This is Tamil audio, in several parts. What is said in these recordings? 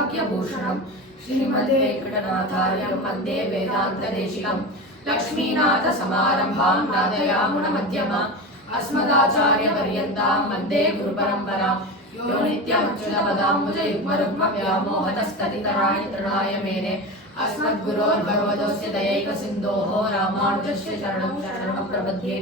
वैराग्यभूषणम् श्रीमते वेङ्कटनाथार्यं वन्दे वेदान्तदेशिकम् लक्ष्मीनाथसमारम्भां नादयामुनमध्यमा अस्मदाचार्यपर्यन्तां वन्दे गुरुपरम्परां यो नित्यमच्युतपदाम्बुजयुग्मरुग्मव्यामोहतस्तदितराणि तृणाय मेने अस्मद्गुरोर्भगवतोऽस्य दयैकसिन्धोः रामानुजस्य चरणं शरणं प्रपद्ये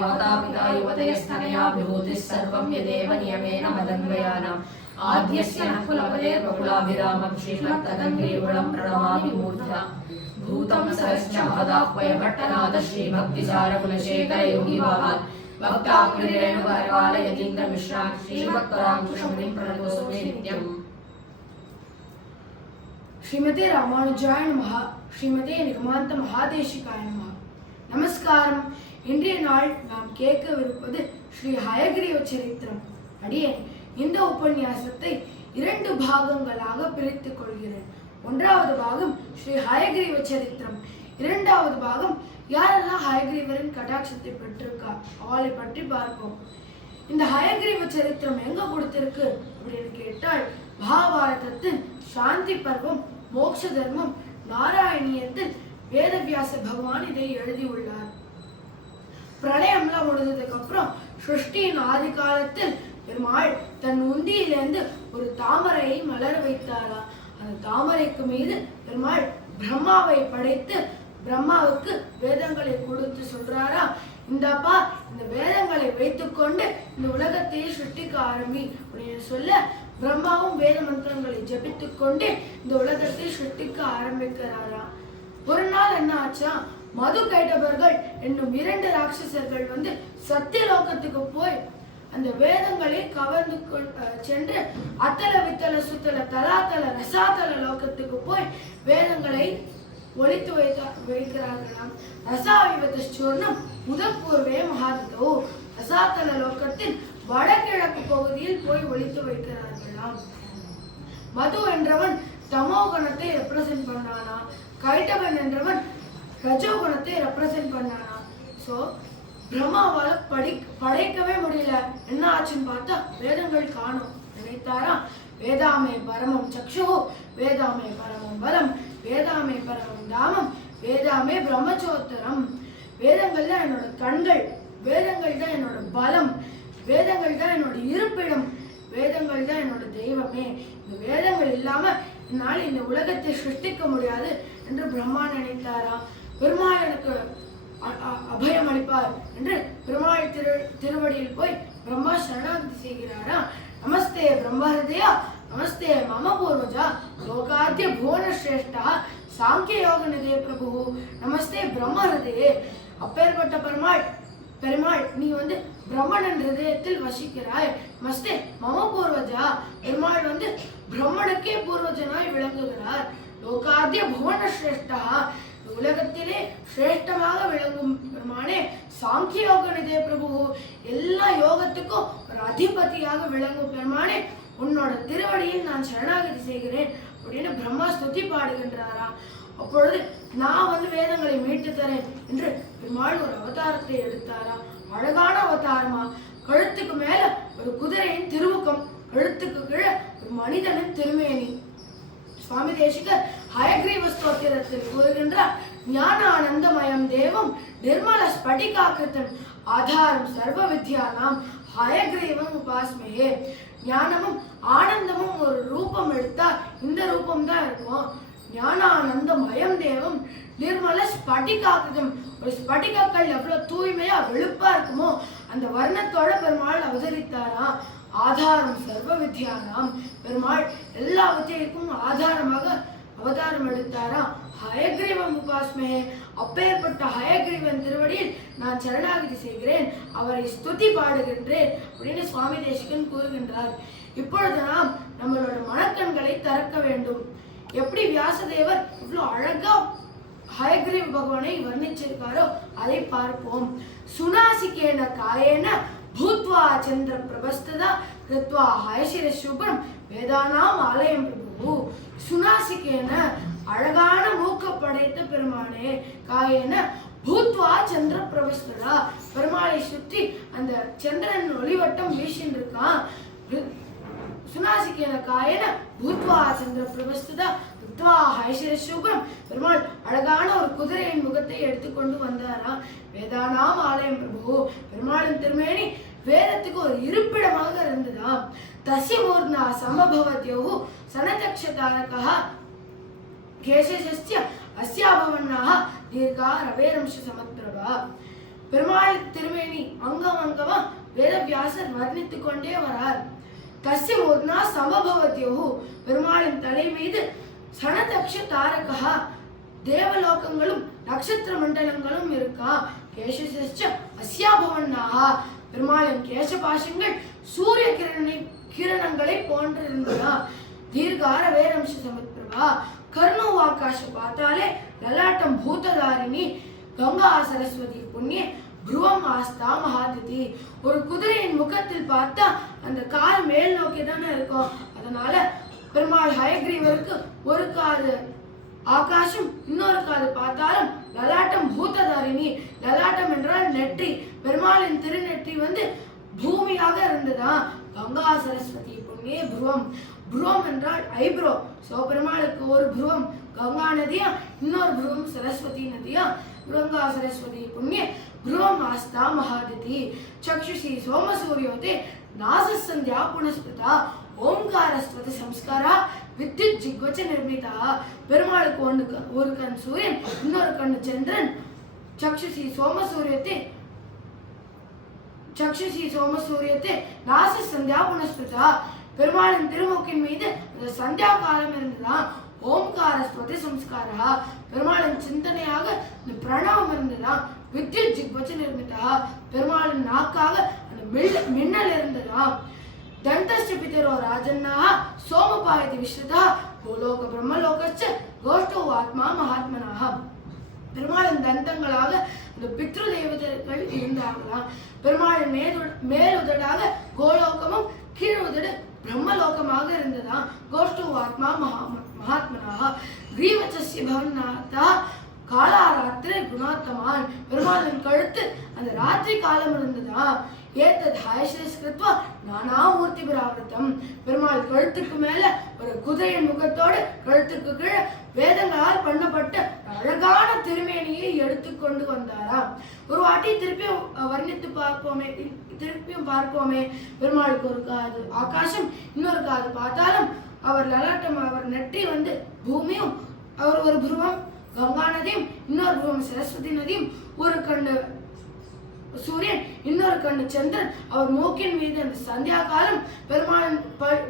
मातापिता युवतयस्तनया विभूतिः सर्वं यदेव नियमेन मदन्वयानाम् आद्यस्य नः कुलपतेर्बकुलाभिरामं श्रीमत्तदङ्ग्रीवुलं प्रणमामि मूर्ध्ना भूतं सहश्च महदाह्वय भट्टनाथ श्रीभक्तिसारकुलशेखर योगिवाहान् भक्ताग्निरेणुपरकाल यतीन्द्रमिश्रान् श्रीमत्पराङ्कुशमुनिं प्रणतोऽस्मि नित्यम्। श्रीमते रामानुजाय नमः। श्रीमते निगमान्त महादेशिकाय नमः। நமஸ்காரம். இன்றைய நாள் நாம் கேட்கவிருப்பது ஸ்ரீ ஹயக்ரீவ சரித்திரம். அடியேன் இந்த உபன்யாசத்தை 2 பாகங்களாக பிரித்துக் கொள்கிறேன். ஒன்றாவது பாகம் ஸ்ரீ ஹயக்ரீவ சரித்திரம், இரண்டாவது பாகம் யாரெல்லாம் ஹயக்ரீவரின் கடாட்சத்தை பெற்றிருக்கா அவளை பற்றி பார்ப்போம். இந்த ஹயக்ரீவ சரித்திரம் எங்க கொடுத்திருக்கு அப்படின்னு கேட்டால், மகாபாரதத்தின் சாந்தி பர்வம், மோட்ச தர்மம், நாராயணியத்தில் வேதவியாச பகவான் இதை எழுதியுள்ளார். பிரளயம்லாம் முடிஞ்சதுக்கு அப்புறம் சிருஷ்டியின் ஆதி காலத்தில் பெருமாள் தன் உந்தியிலிருந்து ஒரு தாமரையை மலர வைத்தாரா. அந்த தாமரைக்கு மீது பெருமாள் பிரம்மாவை படைத்து பிரம்மாவுக்கு வேதங்களை கொடுத்து சொல்றாரா, இந்தப்பா இந்த வேதங்களை வைத்துக்கொண்டு இந்த உலகத்தையே சிருஷ்டிக்க ஆரம்பி அப்படின்னு சொல்ல, பிரம்மாவும் வேத மந்திரங்களை ஜபித்துக் கொண்டு இந்த உலகத்தை சிருஷ்டிக்க ஆரம்பிக்கிறாரா. ஒரு நாள் என்ன ஆச்சா, மது கைட்டவர்கள் என்னும் 2 ராட்சசர்கள் சத்தியலோகத்துக்கு போய் அந்த வேதங்களை கவர்ந்து சென்று அத்தல வித்தல சுத்தல தலாத்தல ரசாத்தல லோகத்துக்கு போய் வேதங்களை ஒழித்து வைக்கிறார்களாம். ரசாவிவதூர்ணம் முதற்பூர்வே மகாதோ, ரசாத்தல லோகத்தின் வடகிழக்கு பகுதியில் போய் ஒழித்து வைக்கிறார்களாம். மது என்றவன் தமோ குணத்தை ரெப்ரசென்ட் பண்ணானா, கைட்டவன் என்றவன் ரஜோ குணத்தை ரெப்ரசென்ட் பண்ணானா. சோ பிரம்மாவால படைக்கவே முடியல. என்ன ஆச்சுன்னு பார்த்தா வேதங்கள் காணும். நினைத்தாரா, வேதாமே பரமம் சக்ஷு, வேதாமே பரமம் பலம், வேதாமே பரமம் தாமம், வேதாமே பிரம்மச்சோத்தரம். வேதங்கள் தான் என்னோட கண்கள், வேதங்கள் தான் என்னோட பலம், வேதங்கள் தான் என்னோட இருப்பிடம், வேதங்கள் தான் என்னோட தெய்வமே. இந்த வேதங்கள் இல்லாம என்னால் இந்த உலகத்தை சிருஷ்டிக்க முடியாது என்று பிரம்மா நினைத்தாரா. பெருமாள் எனக்கு அபயம் அளிப்பார் என்று பெருமாள் திருவடியில் போய் பிரம்மா சரணாகதி செய்கிறாரா. நமஸ்தே பிரம்மஹதயா, நமஸ்தே மம பூர்வஜா, லோகாத்ய புவன ஸ்ரேஷ்டா, சாங்கிய யோக நிதே பிரபு, நமஸ்தே பிரம்மஹதயே. அப்பேற்பட்ட பெருமாள் நீ பிரம்மனின் ஹிருதயத்தில் வசிக்கிறாய். நமஸ்தே மம பூர்வஜா, பெருமாள் பிரம்மனுக்கே பூர்வஜனாய் விளங்குகிறார். லோகாத்ய புவன ஸ்ரேஷ்டா, உலகத்திலே சிரேஷ்டமாக விளங்கும் பெருமானே. சாங்கிய யோக நிதே பிரபு, எல்லா யோகத்துக்கும் ஒரு அதிபதியாக விளங்கும் பெருமானே, உன்னோட திருவடியில் நான் சரணாகதி செய்கிறேன் அப்படின்னு பிரம்மா ஸ்துதி பாடுகின்றாரா. அப்பொழுது நான் வேதங்களை மீட்டு தரேன் என்று பெருமாள் ஒரு அவதாரத்தை எடுத்தாரா. அழகான அவதாரமா. கழுத்துக்கு மேல ஒரு குதிரையின் திருமுகம், கழுத்துக்கு கீழே ஒரு மனிதனின் திருமேனி. சுவாமி தேசிகர் ஹயக்ரீவ ஸ்தோத்திரத்தில் கூறுகின்றார், ஞான ஆனந்தமயம் தேவம் நிர்மல ஸ்படிகாக்கிருத்தம் ஆதாரம் சர்வ வித்யானாம் ஹயக்ரீவம் உபாஸ்மயே. ஞானமும் ஆனந்தமும் ஒரு ரூபம் எடுத்தா இந்த ரூபம் தான் இருக்கும். ஞானானந்தமயம் தேவம் நிர்மல ஸ்படிகாக்கிருத்தம், ஒரு ஸ்படிகக்கல் எவ்வளவு தூய்மையா வெளுப்பா இருக்குமோ அந்த வர்ணத்தோட பெருமாள் அவதரித்தாரா. ஆதாரம் சர்வ வித்யானாம், பெருமாள் எல்லா வித்தியைக்கும் ஆதாரமாக அவதாரம் எடுத்தாரா. ஹயக்ரீவம் உபாஸ்மே, அப்பேற்பட்ட ஹயக்ரீவன் திருவடியில் நான் சரணாகதி செய்கிறேன், அவரை ஸ்துதி பாடுகின்றேன் அப்படின்னு சுவாமி தேசிகன் கூறுகின்றார். இப்பொழுது நாம் நம்மளோட மனக்கண்களை திறக்க வேண்டும். எப்படி வியாசதேவர் இவ்வளவு அழகா ஹயக்ரீவ பகவானை வர்ணிச்சிருக்காரோ அதை பார்ப்போம். சுனாசிகேன காயேன பூத்வா சந்திர பிரபஸ்ததா கிருத்வா ஹயசிர சுப்ரம் வேதானாம் ஆலயம் பிரபு. சுனாசிகேன, அழகான மூக்க படைத்த பெருமானே, காயேன பூத்வா சந்திர பிரபஸ்ததா, பெருமாளை சுற்றி அந்த சந்திரன் ஒளிவட்டம் வீசின்னு இருக்கான். சுனாசிகேன காயன பூத்வா சந்திரபிரபஸ்துதா துத்வா ஹைஷரசூபம். பெருமாள் அழகான ஒரு குதிரையின் முகத்தை எடுத்துக்கொண்டு வந்தாராம். வேதானாம் ஆலயம் பிரபு. பெருமாளின் திருமேனி வேதத்துக்கு ஒரு இருப்பிடமாக இருந்ததாம். தஸ்ய மூர்னா சமபவத்யோஹு சனதக்ஷதாரகः கேசஸ்ய அஸ்யாபவன்னாஹ தீர்கா ரவேரம்ச சமத்பிரபா. பெருமாள் திருமேனி அங்கம் அங்கமா வேதவியாசர் வர்ணித்துக் கொண்டே வரார். தஸ்ய மூர்னா சமபவத்யோஹு. பெருமாளின் தலை மீது சனதக்ஷ தாரகா தேவலோகங்களும் நட்சத்திர மண்டலங்களும் இருக்கா. கேசஸ்ய அஸ்யாபவன்னாஹ. பெருமாளின் கேசபாசங்கள் சூரிய கிரணங்களை போன்றிருந்ததா. தீர்கார வேரம்ச சமத்பிரபா. கர்ணோ ஆகாஷ பார்த்தாலே லலாட்டம் பூததாரிணி கங்கா சரஸ்வதி புண்ணிய புருவம் ஆஸ்தா மகாதிதி. ஒரு குதிரையின் முகத்தில் பார்த்தா அந்த கால் மேல் நோக்கி தானே இருக்கும். அதனால பெருமாள் ஹயக்ரீவருக்கு ஒரு காது ஆகாசம், இன்னொரு காது பார்த்தாலும் லலாட்டம் பூததாரிணி. லலாட்டம் என்றால் நெற்றி. பெருமாளின் திருநெற்றி பூமியாக இருந்ததா. கங்கா சரஸ்வதி புண்ணிய புருவம். புருவம் என்றால் ஐப்ரோ. சோ பெருமாளுக்கு ஒரு புருவம் கங்கா நதியா, இன்னொரு புருவம் சரஸ்வதி நதியா. கங்கா சரஸ்வதி புண்ணிய புருவம் ஆஸ்தா மகாதிதி. சக்ஷுஷி சோமசூரியோதே நாசசந்தியா புனஸ்பிருதா ஓம்காரஸ்வத சம்ஸ்காரா வித்யுத் ஜிக்வச்ச நிர்மிதா. பெருமாளுக்கு ஒரு கண் சூரியன், இன்னொரு கண் சந்திரன். சக்ஷுஷி சோமசூரியத்தை நாச சந்தியா புனஸ்பிருதா. பெருமாளின் திருமுக்கின் மீது அந்த சந்தியா காலம் இருந்ததா. ஓம்காரஸ்வத சம்ஸ்காரா. பெருமாளின் சிந்தனையாக இந்த பிரணவம் இருந்ததா. வித்யுத் ஜிக்வச்ச நிர்மிதா. பெருமாளின் நாக்காக அந்த மின்னல் இருந்ததா. தந்தஸ்ய பிதரோ ராஜன்னாஹ சோமபாயதி விஸ்ருதா கோலோக பிரம்மலோகச்ச கோஷ்டோ ஆத்மா மகாத்மனாஹ. பெருமாளின் தந்தங்களாக இந்த பித்ரு தேவதைகள் இருந்தாங்களாம். பெருமாளின் மேலுதடாக கோலோகமும் கீழுதடு பிரம்மலோகமாக இருந்ததா. கோஷ்டோ ஆத்மா மகாத்மனாஹ. கிரீவச்சஸ்ய பவன்னாதா காலாராத்திரி குணாத்தமான். பெருமாளின் கழுத்து அந்த ராத்திரி காலம் இருந்ததா. ஏத்தத் ஹயஸ்கிருத்வா நானாமூர்த்தி பிராவிரதம். பெருமாள் கழுத்துக்கு மேல ஒரு குதிரையின் முகத்தோடு கழுத்துக்கு கீழே வேதங்களால் பண்ணப்பட்ட அழகான திருமேனியை எடுத்துக்கொண்டு வந்தாராம். ஒரு வாட்டி திருப்பியும் வர்ணித்து பார்ப்போமே. பெருமாளுக்கு ஒரு காது ஆகாசம், இன்னொரு காது பார்த்தாலும். அவர் லலாட்டம், அவர் நெற்றி பூமியும், அவர் ஒரு புருவம் கங்கா நதியும், இன்னொரு புருவம் சரஸ்வதி நதியும், ஒரு கண்ணு சூரியன், இன்னொரு கண்ணு சந்திரன். அவர் மூக்கின் மீது அந்த சந்தியா காலம். பெருமாளின்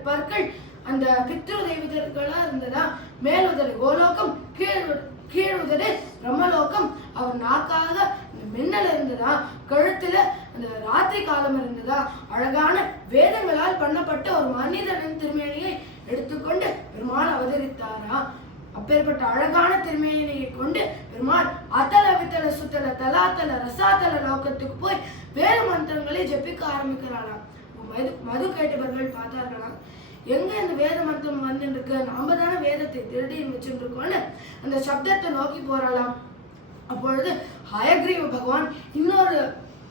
பற்கள் அந்த பித்ரு தெய்வதர்களா இருந்ததா. மேலுதடு கோலோகம், கீழுதடு பிரம்மலோகம். அவர் நாக்காக மின்னல் இருந்ததா. கழுத்துல அந்த ராத்திரி காலம் இருந்ததா. அழகான வேதங்களால் பண்ணப்பட்ட ஒரு மனிதனின் திருமேனியை எடுத்துக்கொண்டு பெருமாள் அவதரித்தாரா. அப்பேற்பட்ட அழகான திருமேனியை கொண்டு பெருமாள் அத்தல வித்தல சுத்தல தலாத்தல ரசாத்தல லோகத்துக்கு போய் வேத மந்திரங்களை ஜபிக்க ஆரம்பிக்கிறாராம். மது கேட்டவர்கள் பார்த்தார்களாம், எங்க இந்த வேத மந்திரம் வந்துருக்கு, நாம தானே வேதத்தை திருடி வச்சுட்டு இருக்கோம்னு அந்த சப்தத்தை நோக்கி போறாளாம். அப்பொழுது ஹயக்ரீவ பகவான் இன்னொரு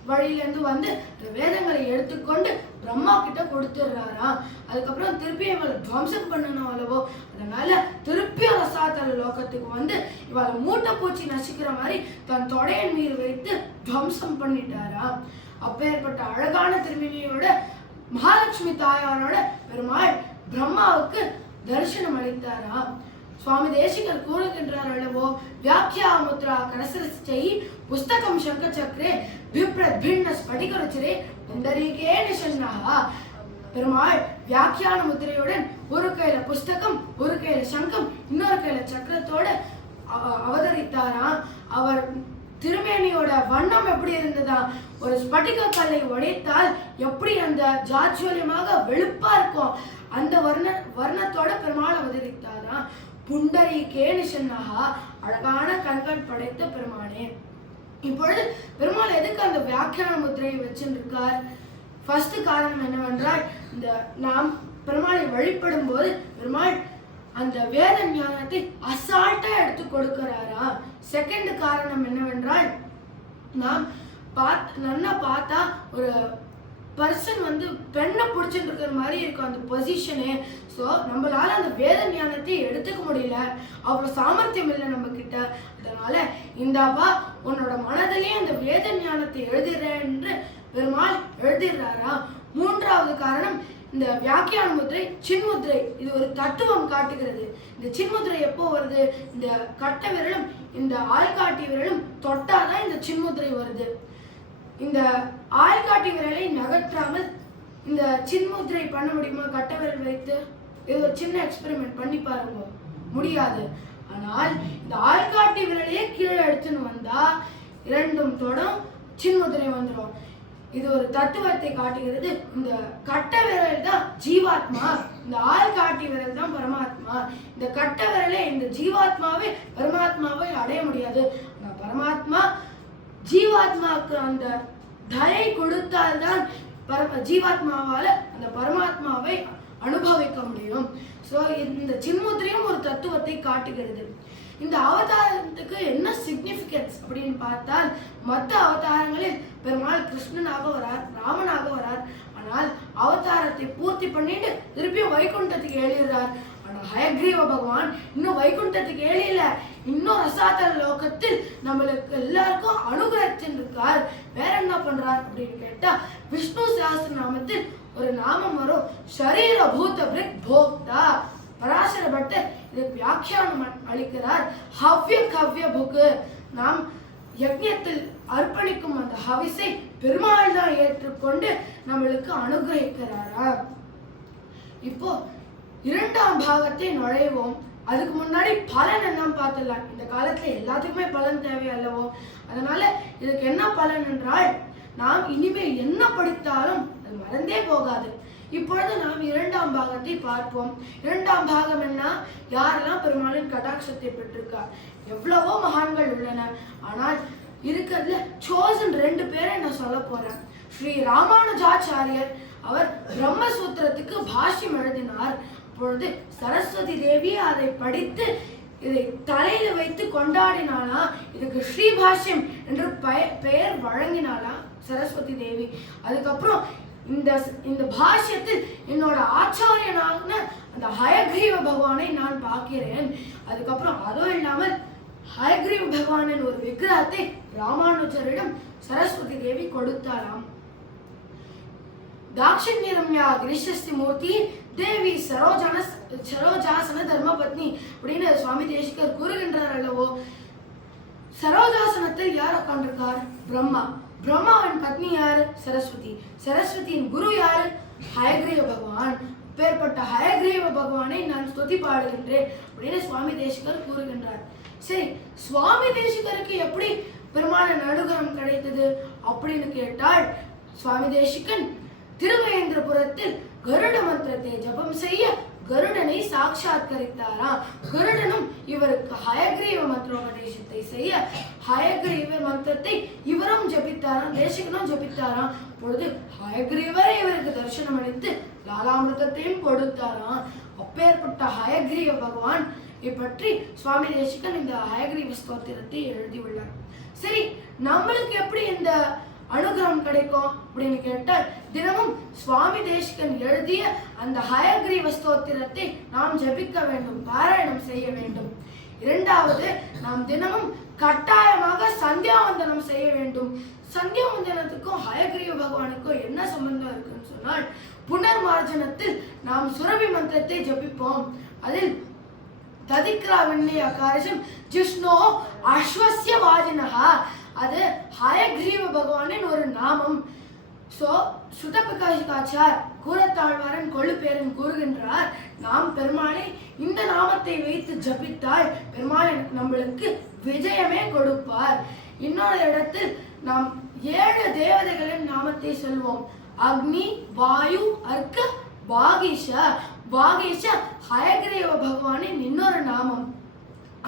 வழியிலிருந்து வேதங்களை எடுத்துக்கொண்டு பிரம்மா கிட்ட கொடுத்துடுறாராம். அதுக்கப்புறம் திருப்பி இவளை துவம்சம் பண்ணணும் அல்லவோ, அதனால திருப்பியும் ரசாத்தல லோகத்துக்கு இவளை மூட்டை பூச்சி நசிக்கிற மாதிரி தன் தொடையின் மீது வைத்து துவம்சம் பண்ணிட்டாராம். அப்பேற்பட்ட அழகான திருமேனியோட மகாலட்சுமி தாயாரோட பெருமாள் பிரம்மாவுக்கு தரிசனம் அளித்தாராம். சுவாமி தேசிகர் கூறுகின்றார் அல்லவோ, வியாக்கியா முத்ரா கரசரஸ்சை புஸ்தகம் சங்க சக்கரே விப்ரத் பின்ன ஸ்படிகருச்சிரே புண்டரீகே நிஷன்னாஹா. பெருமாள் வியாக்கியான முத்திரையுடன் ஒரு கையில புஸ்தகம், ஒரு கையில சங்கம், இன்னொரு கையில சக்கரத்தோட அவதரித்தாராம். அவர் திருமேனியோட வண்ணம் எப்படி இருந்ததா, ஒரு ஸ்படிக கல்லை உடைத்தால் எப்படி அந்த ஜாஜ்வல்யமாக வெளுப்பா இருக்கும், அந்த வர்ணத்தோட பெருமாள் அவதரித்தாராம். புண்டரீகே நிஷன்னாஹா, அழகான கண்கள் படைத்த பெருமானே. இப்பொழுது பெருமாள் எதுக்கு அந்த வியாக்கியான முத்திரையை வச்சிருக்கார்? ஃபர்ஸ்ட் காரணம் என்னவென்றால், இந்த நாம் பெருமாளை வழிபடும் போது பெருமாள் அந்த வேத ஞானத்தை அசால்ட்டா எடுத்து கொடுக்கிறாரா. செகண்ட் காரணம் என்னவென்றால், நாம் பார்த்தா ஒரு பர்சன் வந்து பெண்ணை பிடிச்சிட்டு இருக்கிற மாதிரி இருக்கும் அந்த பொசிஷனு. ஸோ நம்மளால அந்த வேத ஞானத்தை எடுத்துக்க முடியல, அவ்வளோ சாமர்த்தியம் இல்லை நம்ம கிட்ட. அதனால இந்தாப்பா உன்னோட மனதிலேயே அந்த வேத ஞானத்தை எழுதுறேன் என்று பெருமாள் எழுதிடுறாரா. மூன்றாவது காரணம், இந்த வியாக்கியான முத்திரை சின்முத்திரை, இது ஒரு தத்துவம் காட்டுகிறது. இந்த சின்முத்திரை எப்போ வருது? இந்த கட்ட விரலும் இந்த ஆள்காட்டி விரலும் தொட்டாதான் இந்த சின்முத்திரை வருது. இந்த ஆள்காட்டி விரலை நகற்றாமல் இந்த சின்முத்திரை பண்ண முடியுமா? கட்ட விரல் வைத்து இது ஒரு சின்ன எக்ஸ்பெரிமெண்ட் பண்ணி பாருங்க, முடியாது. ஆனால் இந்த ஆள்காட்டி விரலையே கீழே எடுத்துன்னு வந்தா இரண்டும் தொடும், சின்முத்திரை வந்துடும். இது ஒரு தத்துவத்தை காட்டுகிறது. இந்த கட்ட விரல் தான் ஜீவாத்மா, இந்த ஆள்காட்டி விரல் தான் பரமாத்மா. இந்த கட்ட விரலே இந்த ஜீவாத்மாவே பரமாத்மாவை அடைய முடியாது. பரமாத்மா ஜீவாத்மாவுக்கு அந்த தயை கொடுத்தால்தான் ஜீவாத்மாவால அந்த பரமாத்மாவை அனுபவிக்க முடியும். ஸோ இந்த சின்முத்திரையும் ஒரு தத்துவத்தை காட்டுகிறது. இந்த அவதாரத்துக்கு என்ன சிக்னிஃபிகன்ஸ் அப்படின்னு பார்த்தால், மற்ற அவதாரங்களில் பெருமாள் கிருஷ்ணனாக வரார், ராமனாக வரார். ஆனால் அவதாரத்தை பூர்த்தி பண்ணிட்டு திருப்பியும் வைகுண்டத்துக்கு ஏறிடுறார். ஆனால் ஹயக்ரீவ பகவான் இன்னும் வைகுண்டத்துக்கு ஏழில, இன்னும் ரசாதல லோகத்தில் நம்மளுக்கு எல்லாருக்கும் அனுகிரகிச்சிருக்கார். வேற என்ன பண்றார் அப்படின்னு கேட்டா, விஷ்ணு சஹஸ்ர நாமத்தில் ஒரு நாமம் வரும், ஷரீர பூத பிரிக் போக்தா. பராசர பட்டர் இதுக்கு வியாக்கியானம் அளிக்கிறார். ஹவ்ய கவ்ய புக்கு, நாம் யஜ்ஞத்தில் அர்ப்பணிக்கும் அந்த ஹவிசை பெருமாள் தான் ஏற்றுக்கொண்டு நம்மளுக்கு அனுகிரகிக்கிறாரா. இப்போ இரண்டாம் பாகத்தை நுழைவோம். அதுக்கு முன்னாடி பலன் என்ன பார்த்துடலாம். இந்த காலத்துல எல்லாத்துக்குமே பலன் தேவை அல்லவோ. அதனால இதுக்கு என்ன பலன் என்றால், நாம் இனிமேல் என்ன படித்தாலும் அது மறந்தே போகாது. இப்பொழுது நாம் இரண்டாம் பாகத்தை பார்ப்போம். இரண்டாம் பாகம் என்ன? யாரெல்லாம் பெருமாளின் கடாட்சத்தை பெற்றிருக்கார். எவ்வளவோ மகான்கள் உள்ளன, ஆனால் இருக்கிறதுல சோசன் 2 பேரை நான் சொல்ல போறேன். ஸ்ரீ ராமானுஜாச்சாரியர், அவர் பிரம்மசூத்திரத்துக்கு பாஷ்யம் எழுதினார். அப்பொழுது சரஸ்வதி தேவி அதை படித்து இதை தலையில வைத்து கொண்டாடினாலா, இதுக்கு ஸ்ரீபாஷ்யம் என்று பெயர் வழங்கினாலா சரஸ்வதி தேவி. அதுக்கப்புறம் இந்த பாஷ்யத்தில் என்னோட ஆச்சாரியனான அந்த ஹயக்ரீவ பகவானை நான் பார்க்கிறேன். அதுக்கப்புறம் அதுவும் இல்லாமல் ஹயக்ரீவ பகவானின் ஒரு விக்கிரகத்தை ராமானுஜரிடம் சரஸ்வதி தேவி கொடுத்தாராம். தாட்சண்யரம்யா கிரிஷஸ்தி மூர்த்தி தேவி சரோஜாசன தர்மபத்னி அப்படின்னு சுவாமி தேசிகர் கூறுகின்றார் அல்லவோ. சரோஜாசனத்தில் யார் உட்கார்ந்திருக்கார்? பிரம்மா. பிரம்மாவின் பத்னி யாரு? சரஸ்வதி. சரஸ்வதியின் குரு யாரு? ஹயக்ரீவ பகவான். பேர்பட்ட ஹயக்ரீவ பகவானை நான் ஸ்துதி பாடுகின்றேன் அப்படின்னு சுவாமி தேசிகர் கூறுகின்றார். சரி, சுவாமி தேசிகருக்கு எப்படி பெருமாளின் அனுகிரகம் கிடைத்தது அப்படின்னு கேட்டால், சுவாமி தேசிகன் திருவேந்திரபுரத்தில் கருட மந்திரத்தை ஜபம் செய்ய கருடனை சாட்சாத்கரித்தாராம். கருடனும் இவருக்கு ஹயக்ரீவ மந்திரோபதேசத்தை செய்ய ஹயக்ரீவ மந்திரத்தை இவரும் ஜபித்தாராம், தேசிகனும் ஜபித்தாராம். பொழுது ஹயக்ரீவரை இவருக்கு தரிசனம் அளித்து லாலாமிருதத்தையும் கொடுத்தாராம். அப்பேற்பட்ட ஹயக்ரீவ பகவான் பற்றி சுவாமி தேசிகன் இந்த ஹயக்ரீவ ஸ்தோத்திரத்தை எழுதியுள்ளார். சரி, நம்மளுக்கு எப்படி இந்த அனுகிரகம் கிடைக்கும் அப்படின்னு கேட்டால், தினமும் சுவாமி தேசிகன் எழுதிய அந்த ஹயக்ரீவ ஸ்தோத்திரத்தை நாம் ஜபிக்க வேண்டும், பாராயணம் செய்ய வேண்டும். இரண்டாவது, நாம் தினமும் கட்டாயமாக சந்தியாவந்தனம் செய்ய வேண்டும். சந்தியாவந்தனத்துக்கும் ஹயக்ரீவ பகவானுக்கும் என்ன சம்பந்தம் இருக்குன்னு சொன்னால், புனர்மார்ஜனத்தில் நாம் சுரபி மந்திரத்தை ஜபிப்போம். அதில் ததிக்ரா விண்ணே அகாரசம் ஜிஷ்ணோ அஸ்வஸ்ய வாஜினஹா, அது ஹயக்ரீவ பகவானின் ஒரு நாமம். சோ சுதபிரகாஷிகாச்சார் கூரத்தாழ்வாரன் கொள்ளுப்பேரன் கூறுகின்றார், நாம் பெருமாளை இந்த நாமத்தை வைத்து ஜபித்தால் பெருமாள் நம்மளுக்கு விஜயமே கொடுப்பார். இன்னொரு இடத்தில் நாம் 7 தேவதைகளின் நாமத்தை சொல்வோம். அக்னி, வாயு, அர்க்க, வாகீஷ. வாகீஷ ஹயக்ரீவ பகவானின் இன்னொரு நாமம்.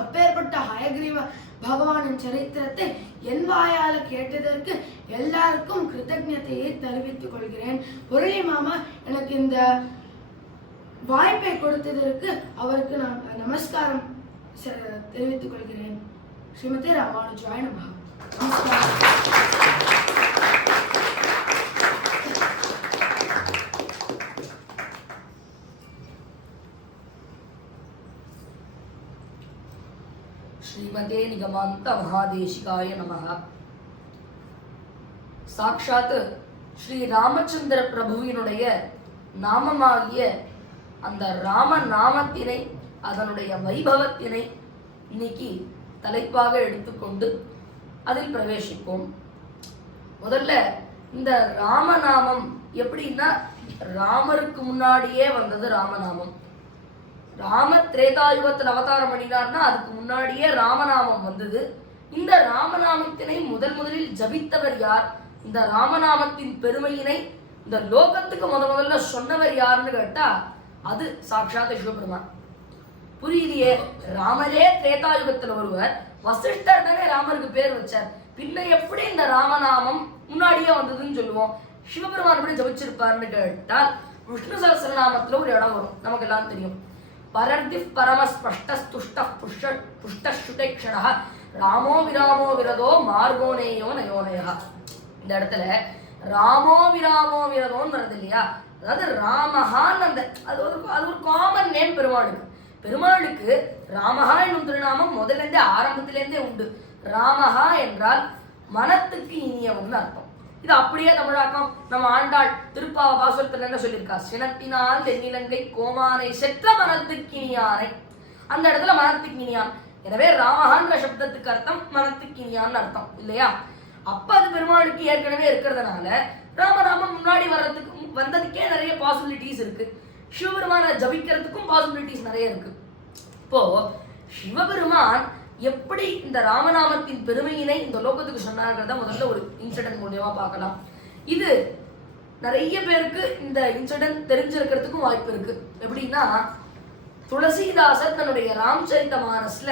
அப்பேற்பட்ட ஹயக்ரீவ பகவானின் சரித்திரத்தை என் வாயால கேட்டதற்கு எல்லாருக்கும் கிருத்தஜ்ஞத்தையை தெரிவித்துக் கொள்கிறேன். முரளி மாமா எனக்கு இந்த வாய்ப்பை கொடுத்ததற்கு அவருக்கு நான் நமஸ்காரம் தெரிவித்துக் கொள்கிறேன். ஸ்ரீமதி ராமானுஜாய நமஹ. நமஸ்காரம். ஸ்ரீமதே நிகமாந்த மகாதேசிகாய நமஹ. சாக்ஷாத் ஸ்ரீ ராமச்சந்திர பிரபுவினுடைய நாமமாகிய அந்த ராம நாமத்தினை, அதனுடைய வைபவத்தினை இன்னைக்கு தலைப்பாக எடுத்துக்கொண்டு அதில் பிரவேசிப்போம். முதல்ல இந்த ராமநாமம் எப்படின்னா, ராமருக்கு முன்னாடியே வந்தது ராமநாமம். ராமர் திரேதாயுகத்தில் அவதாரம் பண்ணினார்னா அதுக்கு முன்னாடியே ராமநாமம் வந்தது. இந்த ராமநாமத்தினை முதலில் ஜபித்தவர் யார்? இந்த ராமநாமத்தின் பெருமையினை இந்த லோகத்துக்கு முதல்ல சொன்னவர் யாருன்னு கேட்டா அது சாட்சாத் சிவபெருமான். புரியலையே, ராமரே திரேதாயுகத்தில் ஒருவர், வசிஷ்டர் தானே ராமருக்கு பேர் வச்சார். பின்ன எப்படி இந்த ராமநாமம் முன்னாடியே வந்ததுன்னு சொல்லுவோம்? சிவபெருமான் எப்படி ஜபிச்சிருப்பார்னு கேட்டால் விஷ்ணு சஹஸ்ரநாமத்துல ஒரு இடம் வரும், நமக்கு எல்லாம் தெரியும். பரர்திப் பரமஸ்பஷ்டஸ்துஷ்ட புஷ்டஸ்ருதேக்ஷண ராமோ விராமோ விரதோ மார்கோனேயோ நயோனயா. இந்த இடத்துல ராமோ விராமோ விரதோன்னு வருது இல்லையா, அதாவது ராமஹான், அந்த அது ஒரு காமன் நேம் பெருமாளுக்கு. பெருமாளுக்கு ராமஹா என்னும் திருநாமம் முதலிருந்தே ஆரம்பத்திலேருந்தே உண்டு. ராமஹா என்றால் மனத்துக்கு இனியவன் அர்த்தம். இது அப்படியே தமிழாக்கம் நம்ம ஆண்டாள் திருப்பாவ பாசுரத்துல என்ன சொல்லியிருக்கா? சினத்தினால் தென்னிலங்கை கோமானை செற்ற மனத்துக்கு இனியானை. அந்த இடத்துல மனத்துக்கு இனியான். எனவே ராமஹான்ற சப்தத்துக்கு அர்த்தம் மனத்துக்கு இனியான்னு அர்த்தம் இல்லையா? அப்ப அது பெருமாளுக்கு ஏற்கனவே இருக்கிறதுனால ராமநாமம் முன்னாடி வந்ததுக்கே நிறைய பாசிபிலிட்டிஸ் இருக்கு. சிவபெருமான ஜபிக்கிறதுக்கும் பாசிபிலிட்டிஸ் நிறைய இருக்கு. இப்போ சிவபெருமான் எப்படி இந்த ராமநாமத்தின் பெருமையினை இந்த லோகத்துக்கு சொன்னாங்கிறத முதல்ல ஒரு இன்சிடென்ட் மூலியமா பார்க்கலாம். இது நிறைய பேருக்கு இந்த இன்சிடென்ட் தெரிஞ்சிருக்கிறதுக்கும் வாய்ப்பு இருக்கு. எப்படின்னா, துளசிதாசர் தன்னுடைய ராமச்சரிதமானஸ்ல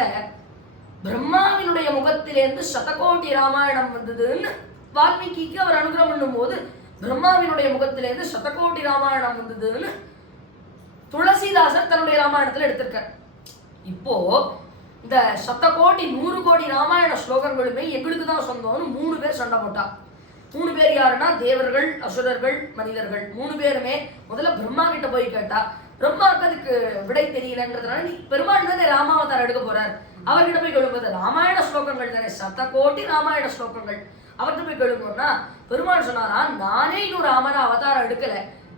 பிரம்மாவினுடைய முகத்திலேருந்து சதகோடி ராமாயணம் வந்ததுன்னு வால்மீகிக்கு அவர் அனுகிரகம் பண்ணும் போது பிரம்மாவினுடைய முகத்திலேருந்து சதகோடி ராமாயணம் வந்ததுன்னு துளசிதாசர் தன்னுடைய ராமாயணத்துல எடுத்திருக்கார். இப்போ இந்த 100 கோடி 100 கோடி ராமாயண ஸ்லோகங்களுமே எங்களுக்கு தான் சொந்தம்னு 3 பேர் சண்டை போட்டா. 3 பேர் யாருன்னா தேவர்கள், அசுரர்கள், மனிதர்கள். 3 பேருமே முதல்ல பிரம்மா கிட்ட போய் கேட்டா, பிரம்மாவுக்கு அதுக்கு விடை தெரியலன்றதுனால நீ பெருமாள் தானே ராமாவதாரம் எடுக்க போறார், அவர்கிட்ட போய் கேளும்போது ராமாயண ஸ்லோகங்கள் தானே 100 கோடி ராமாயண ஸ்லோகங்கள், அவர்கிட்ட போய் கேளும்போதுனா பெருமாள் சொன்னாரா, நானே இன்னும் ராமன அவதாரம் எடுக்கல,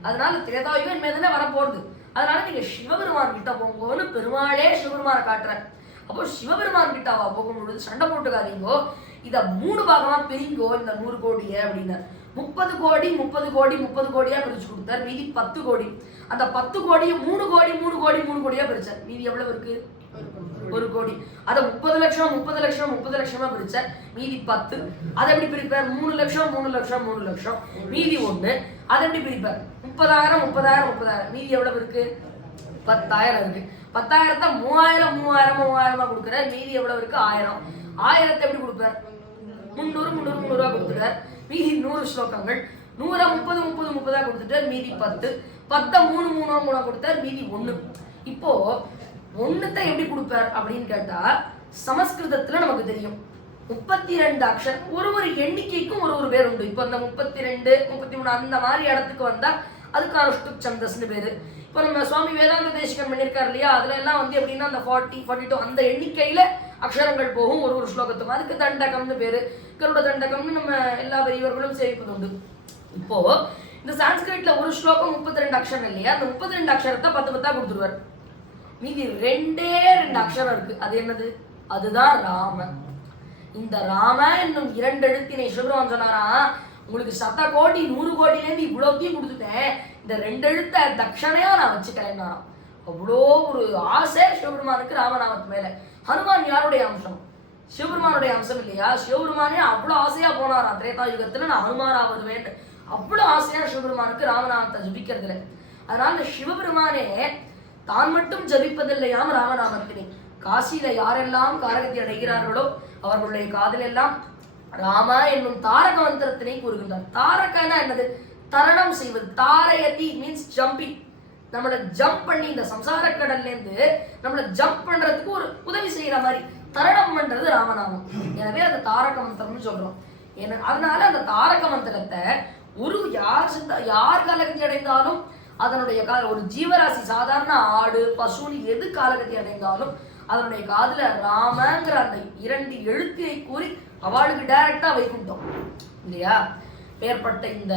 அதனால திரேதாயுகம் மேலே வரப்போகுது, அதனால நீங்க சிவபெருமான் கிட்ட போங்கன்னு பெருமாளே சிவபெருமான காட்டுற. அப்போ சிவபெருமான் கிட்டாவா போகும்பொழுது சண்டை போட்டுக்காதீங்கோ, இதை 3 பாகமா பிரிங்கோ இந்த 100 கோடியை அப்படின்னு. 30 கோடி 30 கோடி 30 கோடியா பிரிச்சு கொடுத்தார். மீதி 10 கோடி. அந்த 10 கோடியை 3 கோடி 3 கோடி 3 கோடியா பிரிச்சார். மீதி எவ்வளவு இருக்கு? 1 கோடி. அதை 30 லட்சம் 30 லட்சம் 30 லட்சமா பிரிச்சார். மீதி 10. அதை எப்படி பிரிப்பார்? 3 லட்சம் 3 லட்சம் 3 லட்சம் மீதி 1. அதை எப்படி பிரிப்பார்? 30,000 30,000 30,000 மீதி எவ்வளவு இருக்கு? 10,000 இருக்கு. 10,000 3000 3000 3000 கொடுக்குற. மீதி எவ்வளவு இருக்கு? 1000. 1000 எப்படி கொடுப்பார்? 300 300 300 கொடுத்துட்டார். மீதி 100 ஸ்லோகங்கள். 100 30 30 30 கொடுத்துட்டார். மீதி 10. 10 3 3 3 கொடுத்தார். மீதி 1. இப்போ 1 எப்படி கொடுப்பார் அப்படின்னு கேட்டா, சமஸ்கிருதத்துல நமக்கு தெரியும் 32 அக்ஷரம். ஒரு எண்ணிக்கைக்கும் ஒரு பேர் உண்டு. இப்போ இந்த 32 33 அந்த மாதிரி இடத்துக்கு வந்தா அதுக்கு அனுஷ்டுப் சந்தஸ்னு பேரு. இப்போ நம்ம சுவாமி வேதாந்த தேசிகன் பண்ணியிருக்காரு இல்லையா, அதுல எல்லாம் வந்து எப்படின்னா அந்த 40 42 அந்த எண்ணிக்கையில அக்ஷரங்கள் போகும் ஒரு ஸ்லோகத்துக்கும். அதுக்கு தண்டகம்னு பேரு. கருட தண்டகம்னு நம்ம எல்லா பெரியவர்களும் சேவிப்பது உண்டு. இப்போ இந்த சான்ஸ்கிரிட்ல ஒரு ஸ்லோகம் 32 அக்ஷரம் இல்லையா, அந்த 32 அக்ஷரத்தை 10 10 கொடுத்துருவார். மீதி 2 அக்ஷரம் இருக்கு. அது என்னது? அதுதான் ராம. இந்த ராம என்னும் 2 எழுத்தினை சிவபெருமான் சொன்னாரா, உங்களுக்கு 100 கோடி 100 கோடியிலேருந்து இவ்வளோத்தையும் கொடுத்துட்டேன், இந்த 2 எழுத்த தட்சணையா நான் வச்சுக்கிறேன்னா. அவ்வளோ ஒரு ஆசை சிவபெருமானுக்கு ராமநாமத்து மேல. ஹனுமான் யாருடைய அம்சம்? சிவபெருமானுடைய அம்சம் இல்லையா? சிவபெருமானே அவ்வளோ ஆசையா போனாராம் திரேதாயுகத்துல, நான் ஹனுமானா வருவேன். அவ்வளோ ஆசையா சிவபெருமானுக்கு ராமநாமத்தை ஜபிக்கிறதுல. அதனால சிவபெருமானே தான் மட்டும் ஜபிப்பதில்லையாம் ராமநாமத்தினை. காசியில யாரெல்லாம் காரகத்தை அடைகிறார்களோ அவர்களுடைய காதிலெல்லாம் ராம என்னும் தாரக மந்திரத்தினை கூறுகின்றார். தாரகனா என்னது? தரணம் செய்வது. தாரயதி மீன்ஸ் ஜம்பிங். நம்மளை ஜம்ப் பண்ணி இந்த சம்சார கடல்ல இருந்து நம்மளை ஜம்ப் பண்றதுக்கு ஒரு உதவி செய்யற மாதிரி தரணம் பண்றது ராமநாமம். எனவே அது தாரக மந்திரம்னு சொல்றோம். அதனால அந்த தாரக மந்திரத்தை யார் கலங்கி அடைந்தாலும் அதனுடைய ஒரு ஜீவராசி சாதாரண ஆடு பசுன்னு எது காலகதி அடைந்தாலும் அதனுடைய காதுல ராமங்கிற அந்த 2 எழுத்தினை கூறி அவளுக்கு டைரக்டா வைகுண்டம் இல்லையா. ஏற்பட்ட இந்த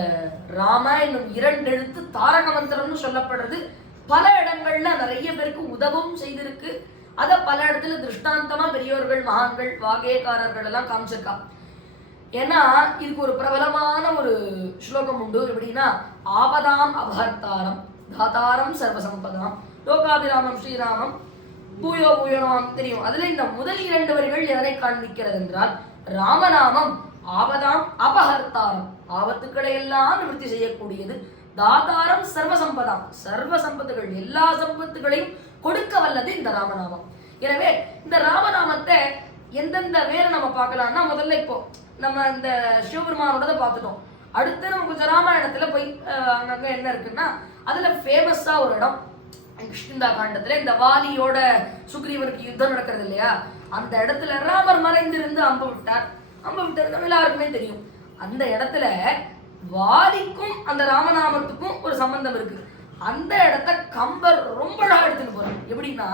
ராம என்னும் 2 எழுத்து தாரக மந்திரம்னு சொல்லப்படுறது பல இடங்கள்ல நிறைய பேருக்கு உதவும் செய்திருக்கு. அத பல இடத்துல திருஷ்டாந்தமா பெரியோர்கள் மகான்கள் வாகேக்காரர்கள் எல்லாம் காமிச்சிருக்கா. ஏன்னா இதுக்கு ஒரு பிரபலமான ஒரு ஸ்லோகம் உண்டு. எப்படின்னா, ஆபதாம் அபஹர்த்தாரம் தாதாரம் சர்வசம்பதாம் லோகாபிராமம் ஸ்ரீராமம் பூயோ பூயோனாம் தெரியும். அதுல இந்த முதல் 2 வரிகள் எதனை காண்பிக்கிறது என்றால், ராமநாமம் ஆபதாம் அபஹர்த்தாரம் ஆபத்துக்களை எல்லாம் நிவர்த்தி செய்யக்கூடியது, தாதாரம் சர்வசம்பதாம் சர்வ சம்பத்துகள் எல்லா சம்பத்துகளையும் கொடுக்க வல்லது இந்த ராமநாமம். எனவே இந்த ராமநாமத்தை எந்தெந்த வேற நம்ம பார்க்கலாம்னா, முதல்ல இப்போ நம்ம இந்த சிவபெருமானோட பார்த்துட்டோம். அடுத்து நம்ம கொஞ்சம் ராமாயணத்துல போய் அங்கங்க என்ன இருக்குன்னா, அதுல ஃபேமஸா ஒரு இடம் கிஷ்கிந்தா காண்டத்துல இந்த வாலியோட சுக்ரீவனுக்கு யுத்தம் நடக்கிறது இல்லையா, அந்த இடத்துல ராமர் மறைந்திருந்து அம்பு விட்டார். அம்பு விட்டது எல்லாருக்குமே தெரியும். அந்த இடத்துல வாலிக்கும் அந்த ராமநாமத்துக்கும் ஒரு சம்பந்தம் இருக்கு. அந்த இடத்த கம்பர் ரொம்ப அழகா எடுத்துட்டு போறார். எப்படின்னா,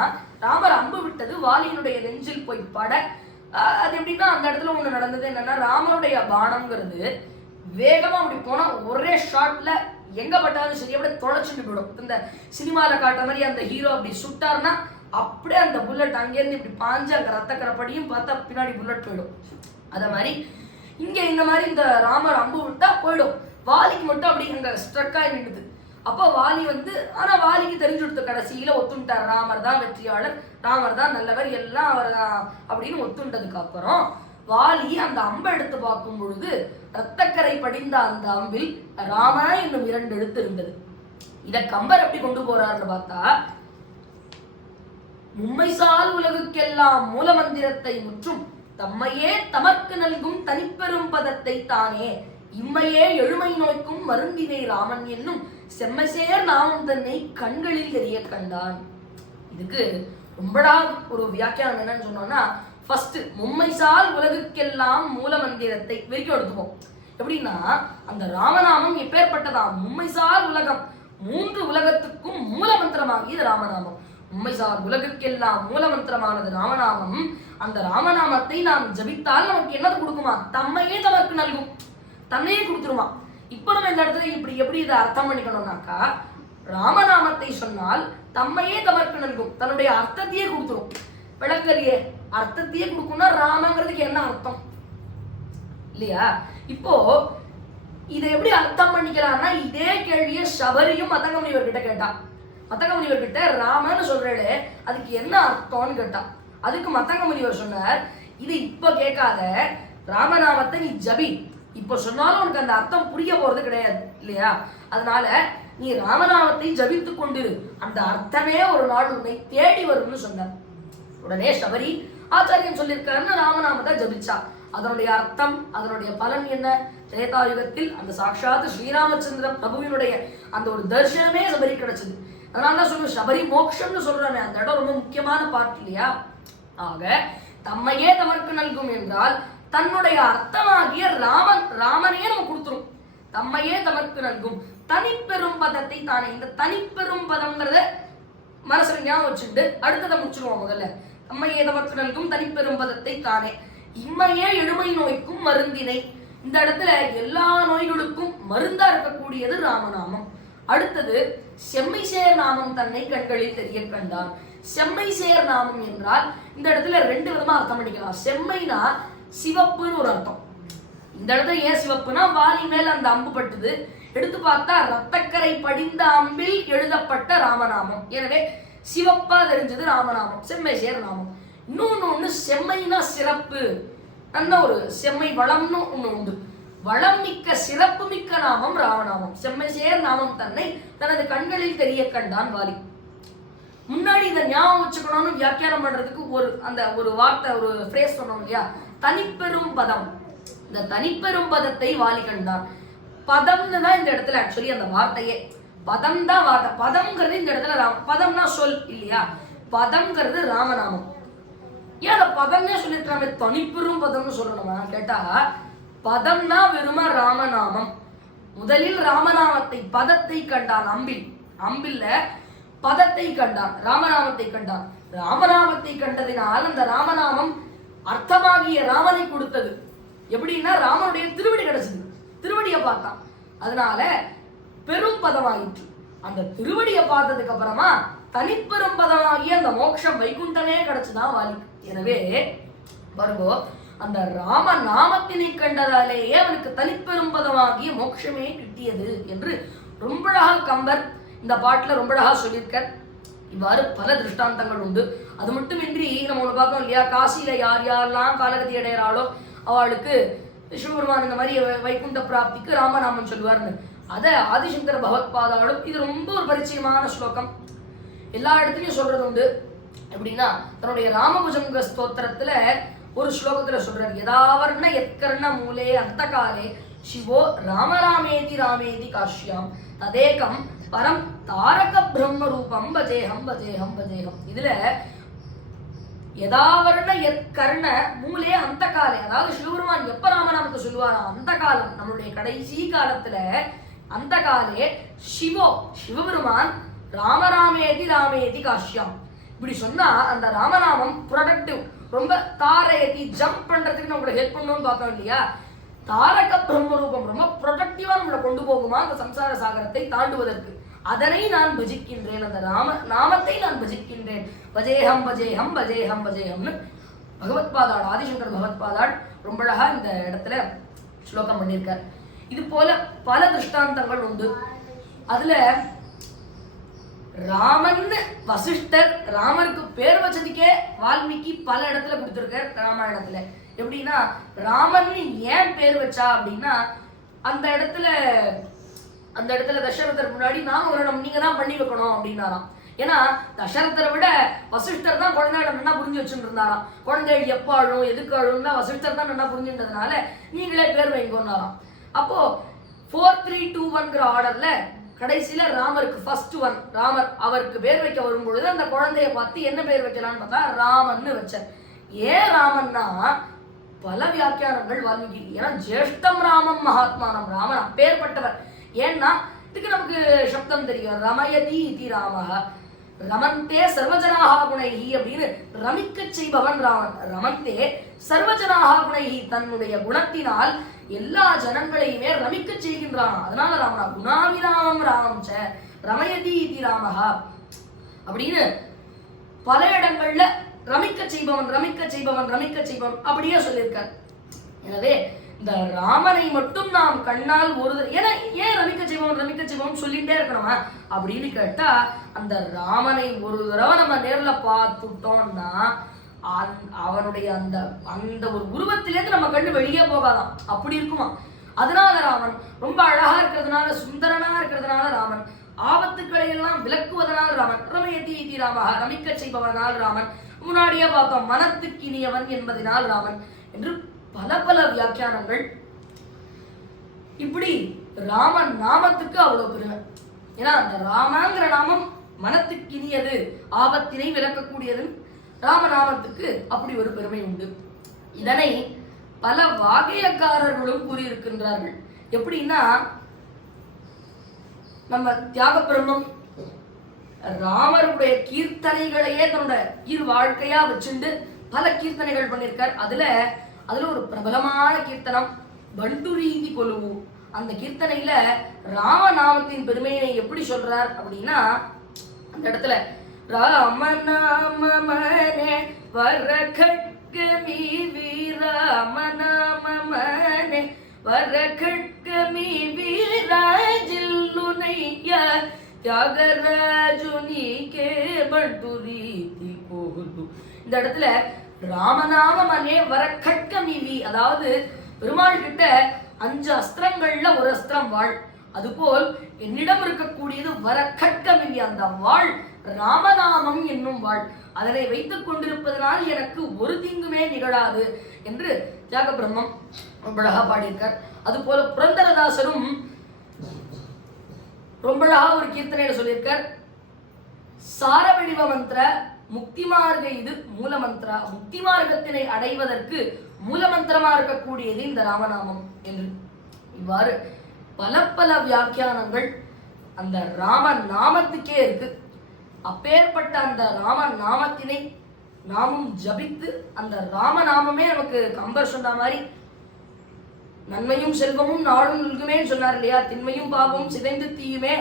ராமர் அம்பு விட்டது வாலியினுடைய நெஞ்சில் போய் பட, அது எப்படின்னா அந்த இடத்துல ஒண்ணு நடந்தது என்னன்னா, ராமனுடைய பானம்ங்கிறது வேகமா அப்படி போனா ஒரே ஷாட்ல எங்க பட்டாலும் சரி அப்படியே தொலைச்சுட்டு போயிடும். இந்த சினிமால காட்டுற மாதிரி அந்த ஹீரோ அப்படி சுட்டாருன்னா அப்படியே அந்த புல்லட் அங்கேருந்து இப்படி பாஞ்சு அங்க ரத்தக்கரப்படியும் பார்த்தா பின்னாடி புல்லட் போயிடும். அத மாதிரி இங்க இந்த மாதிரி இந்த ராமர் அம்பு விட்டா போயிடும். வாலிக்கு மட்டும் அப்படி அங்க ஸ்ட்ரக் ஆகி நின்றுது. அப்போ வாலி ஆனா வாலிக்கு தெரிஞ்சு கொடுத்த கடைசியில ஒத்துண்டார், ராமர் தான் வெற்றியாளர், ராமர் தான் நல்லவர், எல்லாம் அவர் தான் அப்படின்னு ஒத்துண்டதுக்கு அப்புறம் வாலி அந்த அம்பை எடுத்து பார்க்கும் பொழுது ரத்தக்கரை படிந்த அந்த அம்பில் ராம என்னும் 2 எழுத்து இருந்தது. இத கம்பர் எப்படி கொண்டு போறாருன்னு பார்த்தா, மும்மைசால் உலகுக்கெல்லாம் மூல மந்திரத்தை முற்றும் தம்மையே தமக்கு நல்கும் தனிப்பெரும் பதத்தை தானே இம்மையே எழுமை நோய்க்கும் மருந்தினை ராமன் என்னும் செம்மைசேர் நாமம் தன்னை கண்களில் தெரிய கண்டான். இதுக்கு ரொம்படா ஒரு வியாக்கியானம் என்னன்னு சொன்னோம்னா, ஃபர்ஸ்ட் மும்மைசால் உலகுக்கெல்லாம் மூல மந்திரத்தை வரைக்கும் எடுத்துப்போம். எப்படின்னா, அந்த ராமநாமம் எப்பேற்பட்டதா, மும்மைசால் உலகம் 3 உலகத்துக்கும் மூல மந்திரமாகியது ராமநாமம். உண்மைசார் உலகுக்கெல்லாம் மூல மந்திரமானது ராமநாமம். அந்த ராமநாமத்தை நாம் ஜபித்தால் நமக்கு என்னது கொடுக்குமா, தம்மையே தமக்கு நல்கும், தன்னையே கொடுத்துருமா. இப்ப நம்ம இந்த இடத்துல இப்படி எப்படி இதை அர்த்தம் பண்ணிக்கணும்னாக்கா, ராமநாமத்தை சொன்னால் தம்மையே தமக்கு நல்கும், தன்னுடைய அர்த்தத்தையே கொடுத்துரும். விளக்கலையே, அர்த்தத்தையே கொடுக்கும்னா ராமங்கிறதுக்கு என்ன அர்த்தம் இல்லையா. இப்போ இதை எப்படி அர்த்தம் பண்ணிக்கலாம்னா, இதே கேள்வியை சபரியும் மத்தங்க முனிவர்கிட்ட கேட்டா. மத்தங்க முனிவர்கிட்ட ராமன்னு சொல்றே அதுக்கு என்ன அர்த்தம்னு கேட்டா. அதுக்கு மத்தங்க முனிவர் சொன்னார், இது இப்ப கேட்காத, ராமநாமத்தை நீ ஜபி, இப்ப சொன்னாலும் உனக்கு அந்த அர்த்தம் புரிய போறது கிடையாது இல்லையா. அதனால நீ ராமநாமத்தை ஜபித்து கொண்டிரு, அந்த அர்த்தமே ஒரு நாள் உன்னை தேடி வரும்னு சொன்னார். உடனே சபரி ஆச்சாரியன் சொல்லியிருக்காருன்னு ராமநாமத்தை ஜபிச்சா. அதனுடைய அர்த்தம், அதனுடைய பலன் என்ன, திரேதாயுகத்தில் அந்த சாட்சாத் ஸ்ரீராமச்சந்திர பிரபுவினுடைய அந்த ஒரு தரிசனமே சபரி கிடைச்சது. அதனாலதான் சொல்லுவோம் சபரி மோட்சம்னு சொல்றானே, அந்த இடம் ரொம்ப முக்கியமான பார்ட் இல்லையா. ஆக தம்மையே தமக்கு நல்கும் என்றால் தன்னுடைய அர்த்தமாகிய ராமனையே நம்ம கொடுத்துரும். தம்மையே தமக்கு நல்கும் தனிப்பெரும் பதத்தை தானே. இந்த தனிப்பெரும் பதம்ங்கிறத மனசுல ஞாபகம் வச்சுட்டு அடுத்ததை முடிச்சிருவோம். முதல்ல தம்மையே தமக்கு நல்கும் தனிப்பெரும் பதத்தை தானே, இம்மையே எழுமை நோய்க்கும் மருந்தினை. இந்த இடத்துல எல்லா நோய்களுக்கும் மருந்தா இருக்கக்கூடியது ராமநாமம். அடுத்தது செம்மை சேர் நாமம் தன்னை கண்களில் தெரிய கண்டான். செம்மை சேர் நாமம் என்றால் இந்த இடத்துல 2 விதமா அர்த்தம் பண்ணிக்கலாம். செம்மைனா சிவப்புன்னு ஒரு அர்த்தம். இந்த இடத்துல ஏன் சிவப்புனா, வாலி மேல அந்த அம்பு பட்டுது, எடுத்து பார்த்தா ரத்தக்கரை படிந்த அம்பில் எழுதப்பட்ட ராமநாமம், எனவே சிவப்பா தெரிஞ்சது ராமநாமம், செம்மை சேர் நாமம். இன்னொன்னு செம்மைனா சிறப்பு, நல்ல ஒரு செம்மை வளம்னு ஒண்ணு உண்டு, வளம் மிக்க சிறப்பு மிக்க நாமம் ராமநாமம். செம்மை சேர் நாமம் தன்னை தனது கண்களில் தெரிய கண்டான் வாலி. முன்னாடி இதை ஞாபகம் வச்சுக்கணும்னு வியாக்கியானம் பண்றதுக்கு ஒரு வார்த்தை, ஒரு ஃப்ரேஸ் சொன்னோம் இல்லையா, தனிப்பெரும் பதம். இந்த தனிப்பெரும் பதத்தை வாலி கண்டான். பதம்னு தான் இந்த இடத்துல ஆக்சுவலி அந்த வார்த்தையே, பதம் தான் வார்த்தை. பதம்ங்கிறது இந்த இடத்துல பதம்னா சொல் இல்லையா, பதம்ங்கிறது ராமநாமம். ஏன் அந்த பதம்னே சொல்லிருக்காங்க, தனிப்பெரும் பதம்னு சொல்லணுமா கேட்டா, பதம்னா வெறுமா ராமநாமம். முதலில் ராமநாமத்தை பதத்தை கண்டான் அம்பில், அம்பில்ல பதத்தை கண்டான், ராமநாமத்தை கண்டான். ராமநாமத்தை கண்டதினால் அந்த ராமநாமம் அர்த்தமாகிய ராமனை கொடுத்தது. எப்படின்னா ராமனுடைய திருவடி கிடைச்சது, திருவடியை பார்த்தான், அதனால பெரும் பதமாயிற்று. அந்த திருவடியை பார்த்ததுக்கு அப்புறமா தனிப்பெரும் பதமாகிய அந்த மோட்சம் வைகுண்டனே கிடைச்சுதான் வாலிக்கு. எனவே வருகோ அந்த ராம நாமத்தினை கண்டதாலேயே அவனுக்கு தனிப்பெரும் பதமாகிய மோட்சமே கிட்டியது என்று ரொம்ப அழகா கம்பர் இந்த பாட்டுல ரொம்ப அழகா சொல்லியிருக்கார். இவ்வாறு பல திருஷ்டாந்தங்கள் உண்டு. அது மட்டுமின்றி நம்ம ஒன்று பார்த்தோம் இல்லையா, காசியில யார் யாரெல்லாம் காலகதி அடைகிறாளோ அவளுக்கு சிவபெருமான் இந்த மாதிரி வைகுண்ட பிராப்திக்கு ராமநாமம் சொல்லுவார்னு. அதை ஆதிசங்கர பகவத்பாதாலும் இது ரொம்ப ஒரு பரிச்சயமான ஸ்லோகம், எல்லா இடத்துலையும் சொல்றது உண்டு. எப்படின்னா தன்னுடைய ராமபுஜங்க ஸ்தோத்திரத்துல ஒரு ஸ்லோகத்துல சொல்றாரு, யதாவர்ண எத்கர்ண மூலே அந்த காலே சிவோ ராமராமேதி ராமேதி காஷ்யாம் ததேகம் பரம் தாரக பிரம்ம ரூபம் பஜேகம் பஜேகம் பஜேகம். இதுல யதாவர்ண எத்கர்ண மூலே அந்த காலே, அதாவது சிவபெருமான் எப்ப ராமநாமத்தை சொல்லுவாரா அந்த காலம், நம்மளுடைய கடைசி காலத்துல அந்த காலே சிவோ சிவபெருமான் ராமராமேதி ராமேதி காஷ்யாம். இப்படி சொன்னா அந்த ராமநாமம் ப்ரொடக்டிவ், ரொம்ப தாரயதி ஜம்ப் பண்றதுக்கு நம்மளுக்கு ஹெல்ப் பண்ணணும்னு பார்த்தோம் இல்லையா. தாரக பிரம்ம ரூபம் ரொம்ப ப்ரொடக்டிவா நம்மளை கொண்டு போகுமா அந்த சம்சார சாகரத்தை தாண்டுவதற்கு. அதனை நான் பஜிக்கின்றேன், அந்த நாமத்தை நான் பஜிக்கின்றேன். பஜேகம் பஜேகம் பஜேகம் பஜேகம்னு பகவத்பாதாள் ஆதிசங்கர் பகவத்பாதாள் ரொம்ப அழகா இந்த இடத்துல ஸ்லோகம் பண்ணியிருக்கார். இது போல பல திருஷ்டாந்தங்கள் உண்டு. அதுல ராமன் வசிஷ்டர் ராமருக்கு பேர் வச்சதுக்கே வால்மீகி பல இடத்துல கொடுத்திருக்கார் ராமாயணத்துல. எப்படின்னா ராமன் ஏன் பேர் வச்சா அப்படின்னா அந்த இடத்துல தசரதர் முன்னாடி நாமகரணம் நீங்க தான் பண்ணி வைக்கணும் அப்படின்னாராம். ஏன்னா தசரதரை விட வசிஷ்டர் தான் குழந்தைகளை நல்லா புரிஞ்சு வச்சுட்டு இருந்தாராம். குழந்தைகள் எப்போ அழும் எதுக்கு அழும்னா வசிஷ்டர் தான் நல்லா புரிஞ்சுன்றதுனால நீங்களே பேர் வைங்கன்னாராம். அப்போ 4-3-2-1 ஆர்டர்ல கடைசியில ராமருக்கு ஃபர்ஸ்ட் ஒன் ராமர் அவருக்கு பேர் வைக்க வரும்பொழுது அந்த குழந்தைய பார்த்து என்ன பேர் வைக்கலாம்னு பார்த்தா ராமன்னு வச்சார். ஏன் ராமன்னா பல வியாக்கியானங்கள் வால்மீகி. ஏன்னா ஜேஷ்டம் ராமம் மகாத்மானம், ராமன் அப்பேற்பட்டவர். ஏன்னா இதுக்கு நமக்கு சப்தம் தெரியும், ரமயதி இதி ராமஹ ரமந்தே சர்வஜனாஹா குணைஹி அப்படின்னு ரமிக்க செய்பவன் ராமன். ரமந்தே சர்வஜனாஹா குணைஹி, தன்னுடைய குணத்தினால் எல்லா ஜனங்களையுமே ரமிக்க செய்கின்றான். அதனால ராமனா குணாவிராமம் ராமம் ச ரமயதி இதி ராமஹா அப்படின்னு பல இடங்கள்ல ரமிக்க செய்பவன் ரமிக்க செய்பவன் ரமிக்க செய்பவன் அப்படியே சொல்லியிருக்கார். எனவே இந்த ராமனை மட்டும் நாம் கண்ணால் ஏன் ரமிக்க செய்பவன் சொல்லிட்டே இருக்கணுமா அப்படின்னு கேட்டா, அந்த ராமனை ஒரு தடவை நம்ம நேர்ல பார்த்துட்டோம்னா அவனுடைய அந்த அந்த ஒரு உருவத்திலேருந்து நம்ம கண்ணு வெளியே போகாதான், அப்படி இருக்குமா. அதனால ராமன் ரொம்ப அழகா இருக்கிறதுனால, சுந்தரனா இருக்கிறதுனால ராமன், ஆபத்துக்களை எல்லாம் விளக்குவதனால் ராமன், ரமயதி இதி ராமஹ ரமிக்க செய்பவனால் ராமன், முன்னாடியே பார்த்தோம் மனத்துக்கு இனியவன் என்பதனால் ராமன் என்று பல பல வியாக்கியானங்கள். இப்படி ராமன் நாமத்துக்கு அவ்வளவு பெருமை. ஏன்னா அந்த ராமங்கிற நாமம் மனத்துக்கு இனியது, ஆபத்தினை விளக்கக்கூடியது. ராமநாமத்துக்கு அப்படி ஒரு பெருமை உண்டு. இதனை பல வாகியக்காரர்களும் கூறியிருக்கின்றார்கள். எப்படின்னா நம்ம தியாக பிரம்மம் ராமருடைய கீர்த்தனைகளையே தன்னோட வாழ்க்கையா வச்சுண்டு பல கீர்த்தனைகள் பண்ணியிருக்கார். அதுல ஒரு பிரபலமான கீர்த்தனம் பண்டுரீதி கொலுவு. அந்த கீர்த்தனையில ராமநாமத்தின் பெருமையினை எப்படி சொல்றார் அப்படின்னா, அந்த இடத்துல ராமநாமமனே வரகட்கமி வீராமநாமமனே வரகட்கமி வீராஜில்லுனைய தியாகராஜுனிகே பண்டுரீதி கொலு. இந்த இடத்துல ராமநாமமனே வரகட்கமிவி, அதாவது பெருமாள் கிட்ட 5 அஸ்திரங்கள்ல ஒரு அஸ்திரம் வாழ், அதுபோல் என்னிடம் இருக்கக்கூடியது வரகட்கமிவி, அந்த வாழ் ராமநாமம் என்னும் வாழ். அதனை வைத்துக் கொண்டிருப்பதனால் எனக்கு ஒரு தீங்குமே நிகழாது என்று தியாக பிரம்மம் ரொம்ப அழகா பாடியிருக்கார். அதுபோல புரந்தரதாசரும் ரொம்ப அழகா ஒரு கீர்த்தனையில சொல்லியிருக்கார், சாரவடிவ மந்திர முக்தி மார்க்க இது மூல மந்திரா, முக்தி மார்க்கத்தினை அடைவதற்கு மூல மந்திரமா இருக்கக்கூடியது இந்த ராமநாமம் என்று. இவ்வாறு பல பல வியாக்கியானங்கள் அந்த ராம நாமத்துக்கே இருக்கு. அப்பேற்பட்ட அந்த ராம நாமத்தினை நாமும் ஜபித்து, அந்த ராமநாமமே நமக்கு கம்பர் சொன்ன மாதிரி நன்மையும் செல்வமும் நாடும் நல்குமே சொன்னார் இல்லையா? திண்மையும் பாவமும் சிதைந்து தீயுமே,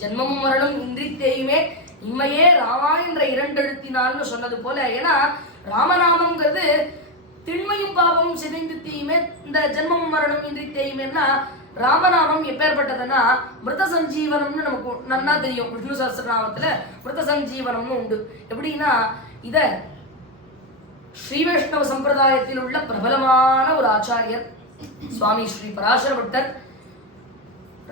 ஜென்மமும் மரணம் இன்றி தேயுமே, இம்மையே ராமா என்ற 2 எழுத்தினால்னு சொன்னது போல. ஏன்னா ராமநாமம்ங்கிறது திண்மையும் பாவமும் சிதைந்து தீயுமே, இந்த ஜென்மமும் மரணம் இன்றி தேயுமேன்னா ராமநாமம் எப்பேற்பட்டதுன்னா மிருத சஞ்சீவனம்னு நமக்கு நன்னா தெரியும். விஷ்ணு சஹஸ்ரநாமத்துல மிருத சஞ்சீவனம்னு உண்டு. எப்படின்னா இத ஸ்ரீ வைஷ்ணவ சம்பிரதாயத்தில் உள்ள பிரபலமான ஒரு ஆச்சாரியர் சுவாமி ஸ்ரீ பராசர பட்டர்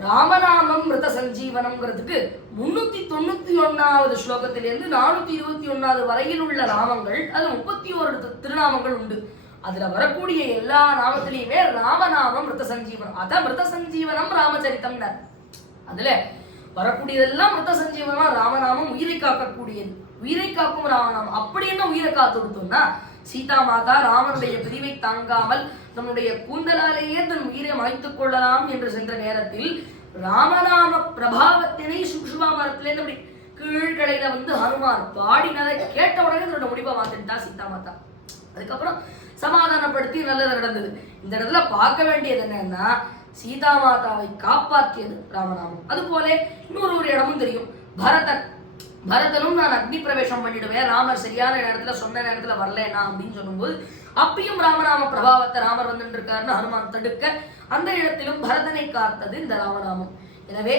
ராமநாமம் மிருத சஞ்சீவனம்ங்கிறதுக்கு 391வது ஸ்லோகத்திலிருந்து 421வது வரையில் உள்ள நாமங்கள், அது 31 திருநாமங்கள் உண்டு. அதுல வரக்கூடிய எல்லா நாமத்திலையுமே ராமநாமம் மிருத சஞ்சீவனம். அதான் மிருத சஞ்சீவனம் ராமச்சரித்தம். அதுல வரக்கூடியதெல்லாம் மிருத சஞ்சீவனமா ராமநாமம், உயிரை காக்கக்கூடியது, உயிரை காக்கும் ராமநாமம். அப்படி என்ன உயிரை காத்து கொடுத்தோம்னா, சீதா மாதா ராமனுடைய பிரிவை தாங்காமல் நம்முடைய கூந்தலாலேயே தன் உயிரை மாய்த்துக் கொள்ளலாம் என்று சென்ற நேரத்தில் ராமநாம பிரபாவத்தினை சுக்ஷ்மா மரத்திலேருந்து அப்படி கீழ்கடையில வந்து ஹனுமான் பாடினதை கேட்ட உடனே தன்னோட முடிவை மாத்திட்டா சீதா மாதா. அதுக்கப்புறம் சமாதானப்படுத்தி நல்லது நடந்தது. இந்த இடத்துல பார்க்க வேண்டியது என்னன்னா, சீதா மாதாவை காப்பாற்றியது ராமநாமம். அது போல இன்னொரு இடமும் தெரியும். பரதனும் நான் அக்னி பிரவேசம் பண்ணிடுவேன், ராமர் சரியான நேரத்துல சொன்ன நேரத்துல வரலனா அப்படின்னு சொல்லும்போது அப்பயும் ராமநாம பிரபாவத்தை ராமர் வந்துட்டு இருக்காருன்னு ஹனுமான் தடுக்க, அந்த இடத்திலும் பரதனை காத்தது இந்த ராமநாமம். எனவே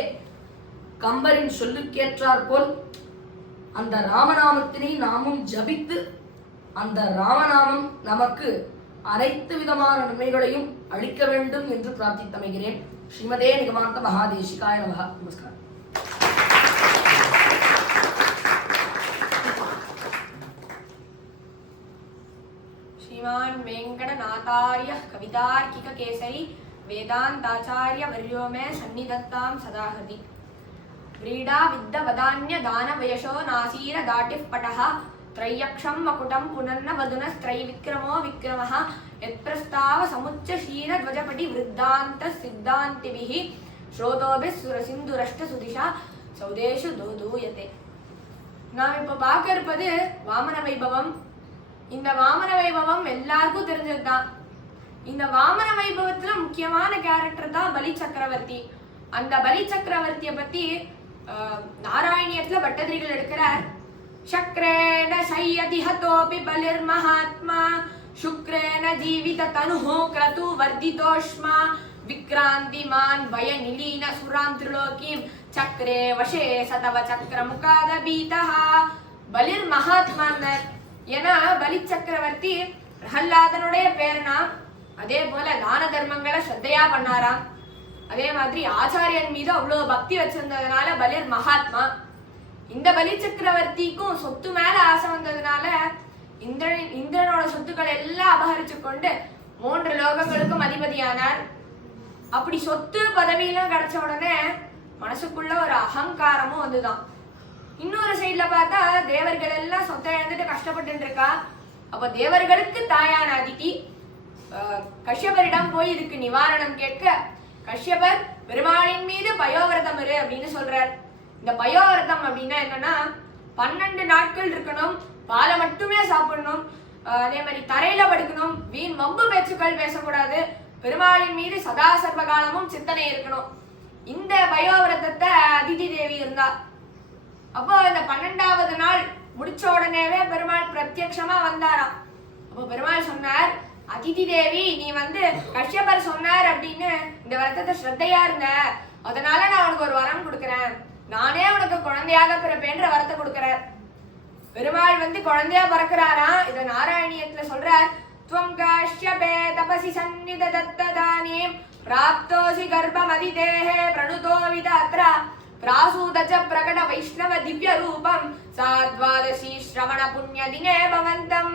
கம்பரின் சொல்லுக்கேற்றார் போல் அந்த ராமநாமத்தினை நாமும் ஜபித்து, அந்த ராமநாமம் நமக்கு அனைத்து விதமான நன்மைகளையும் அளிக்க வேண்டும் என்று பிரார்த்தித்தமைகிறேன். ஸ்ரீமதே நிகமாந்த மகாதேசிகாய நமஹ. நமஸ்காரம். श्रीमान वेंकटनाथार्य कवितार्किक केसरी वेदांताचार्य वर्यो में सन्निधत्तां सदा हृदि व्रीडा विद्ध वदान्य दान वयशो नासीर दाटिः पटः त्रय्यक्षं मकुटं पुनन्न वदुनस्त्रय विक्रमो विक्रमः यत्प्रस्ताव समुच्च शीर ध्वजपटि वृद्धान्त सिद्धान्तिभिः श्रोतोभिः सुरसिन्धुरष्ट सुदिशा सौदेषु दूदूयते. நாம் இப்போ பார்க்க இருப்பது வாமன வைபவம். இந்த வாமன வைபவம் எல்லாருக்கும் தெரிஞ்சதுதான். இந்த வாமன வைபவத்துல முக்கியமான கேரக்டர் தான் பலி சக்கரவர்த்தி. அந்த பலி சக்கரவர்த்தியை பத்தி நாராயணியத்துல பட்டதிரிகள் எடுக்கிறார். சக்ரேன சையதி ஹதோபி பலிர் மகாத்மா சுக்ரேன ஜீவித தனுஹோ க்ரது வர்திதோஷ்மா விக்ராந்திமான் வய நிலீன சுராம் திரிலோகீம் சக்ரே வசே சதவ சக்கர முகாதபீதஹ. பலிர் மகாத்மான்னர். ஏன்னா பலி சக்கரவர்த்தி பிரஹ்லாதனுடைய பேரனா. அதே போல தான தர்மங்களை ஸ்ரத்தையா பண்ணாராம். அதே மாதிரி ஆச்சாரியன் மீது அவ்வளவு பக்தி வச்சிருந்ததுனால பலிர் மகாத்மா. இந்த பலி சக்கரவர்த்திக்கும் சொத்து மேல ஆசை வந்ததுனால இந்திரனோட சொத்துக்களை எல்லாம் அபகரிச்சு கொண்டு 3 லோகங்களுக்கும் அதிபதியானார். அப்படி சொத்து பதவியெல்லாம் கிடைச்ச உடனே மனசுக்குள்ள ஒரு அகங்காரமும் வந்துதான். இன்னொரு சைட்ல பார்த்தா தேவர்கள் எல்லாம் சொத்தை இழந்துட்டு கஷ்டப்பட்டு இருக்கா. அப்ப தேவர்களுக்கு தாயான அதிதி கஷ்யபரிடம் போய் இதுக்கு நிவாரணம் கேட்க, கஷ்யபர் பெருமாளின் மீது பயோவிரதம் இரு அப்படின்னு சொல்றார். இந்த பயோவிரதம் அப்படின்னா என்னன்னா, 12 நாட்கள் இருக்கணும், பாலை மட்டுமே சாப்பிடணும், அதே மாதிரி தரையில படுக்கணும், வீண் வம்பு பேச்சுக்கள் பேசக்கூடாது, பெருமாளின் மீது சதா சர்வகாலமும் சிந்தனை இருக்கணும். இந்த பயோவிரதத்தை அதிதி தேவி இருந்தா. அப்போ இந்த 12வது நாள் முடிச்ச உடனேவே பெருமாள் பிரத்யக்ஷமா வந்தாராம். அப்போ பெருமாள் சொன்னார், அதிதி தேவி நீ வந்து கஷ்யபர் சொன்னார் அப்படின்னு இந்த விரதத்தை ஸ்ரத்தையா இருந்த, அதனால நான் உனக்கு ஒரு வரம் கொடுக்குறேன், நானே உனக்கு குழந்தையாக பிறப்பேன்ற வரத்தை கொடுக்கிறார். பெருமாள் வந்து குழந்தையா பிறக்கிறாராம். இத நாராயணியத்துல சொல்றார். துவம் காஷ்யபே தபசி சந்நிததத்ததானீம் பிராப்தோசி கர்ப்பமதிதேஹே பிரணுதோ விதாத்ரா பிராசூதச்ச பிரகட வைஷ்ணவ திவ்ய ரூபம் சாத்வாதசி ஸ்ரவண புண்ணிய தினே பவந்தம்.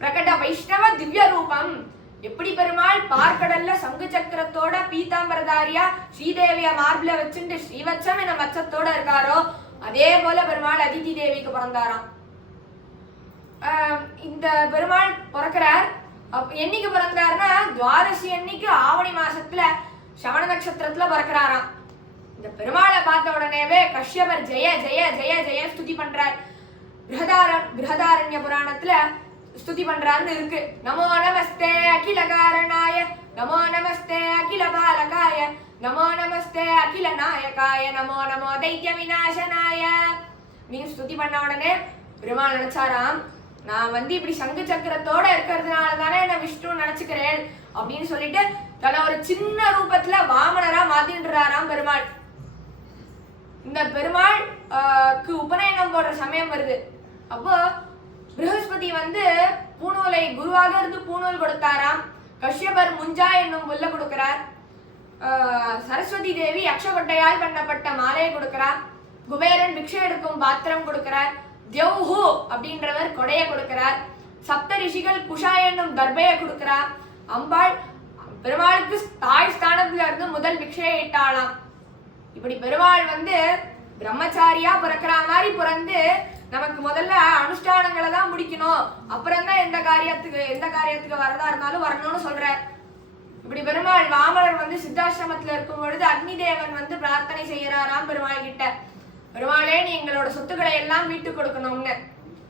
பிரகட வைஷ்ணவ திவ்ய ரூபம். எப்படி பெருமாள் பார்க்கடல்ல சங்கு சக்கரத்தோட பீதாம்பரதாரியா ஸ்ரீதேவிய மார்பிள வச்சுட்டு ஸ்ரீவச்சம் என வச்சத்தோட இருக்காரோ, அதே போல பெருமாள் அதிதி தேவிக்கு பிறந்தாராம். இந்த பெருமாள் பிறக்கிறார். என்னைக்கு பிறந்தாருன்னா துவாதசி அன்னைக்கு ஆவணி மாசத்துல சவண நட்சத்திரத்துல பிறக்கிறாராம். இந்த பெருமாளை பார்த்த உடனேவே கஷ்யபர் ஜெய ஜெய ஜெய ஜெய ஸ்துதி பண்றார். பிருஹதாரண்ய புராணத்துல ஸ்துதி பண்றாருன்னு இருக்கு. நமோ நமஸ்தே அகில காரணாய, நமோ நமஸ்தே அகில பாலகாய, நமோ நமஸ்தே அகில நாயகாய, நமோ நமோ தைத்ய விநாசனாய. நீங்க ஸ்துதி பண்ண உடனே பெருமாள் நினைச்சாராம், நான் வந்து இப்படி சங்கு சக்கரத்தோட இருக்கிறதுனால தானே என்ன விஷ்ணு நினைச்சுக்கிறேன் அப்படின்னு சொல்லிட்டு தன்னை ஒரு சின்ன ரூபத்துல வாமனரா மாத்தின்றாராம் பெருமாள். இந்த பெருமாள் உபநயனம் போடுற சமயம் வருது. அப்போ ப்ரஹஸ்பதி வந்து பூணூலை குருவாக இருந்து பூணூல் கொடுத்தாராம். கஷ்யபர் முஞ்சா என்னும் முல்லை கொடுக்கிறார். சரஸ்வதி தேவி அக்ஷகொட்டையால் பண்ணப்பட்ட மாலையை கொடுக்கிறார். குபேரன் பிக்ஷை எடுக்கும் பாத்திரம் கொடுக்கிறார். தியௌஹு அப்படின்றவர் கொடைய கொடுக்கிறார். சப்த ரிஷிகள் குஷா என்னும் தர்பையை கொடுக்கிறார். அம்பாள் பெருமாளுக்கு தாய் ஸ்தானத்துல இருந்து முதல் பிக்ஷையை இட்டாளாம். இப்படி பெருமாள் வந்து பிரம்மச்சாரியா பிறக்கிற மாதிரி பிறந்து நமக்கு முதல்ல அனுஷ்டானங்களை தான் முடிக்கணும், அப்புறம் தான் எந்த காரியத்துக்கு வரதா இருந்தாலும் வரணும்னு சொல்ற. இப்படி பெருமாள் வாமனர் வந்து சித்தாசிரமத்துல இருக்கும் பொழுது அக்னி தேவன் வந்து பிரார்த்தனை செய்யறாராம் பெருமாள் கிட்ட, பெருமாளே நீ எங்களோட சொத்துக்களை எல்லாம் மீட்டு கொடுக்கணும்னு.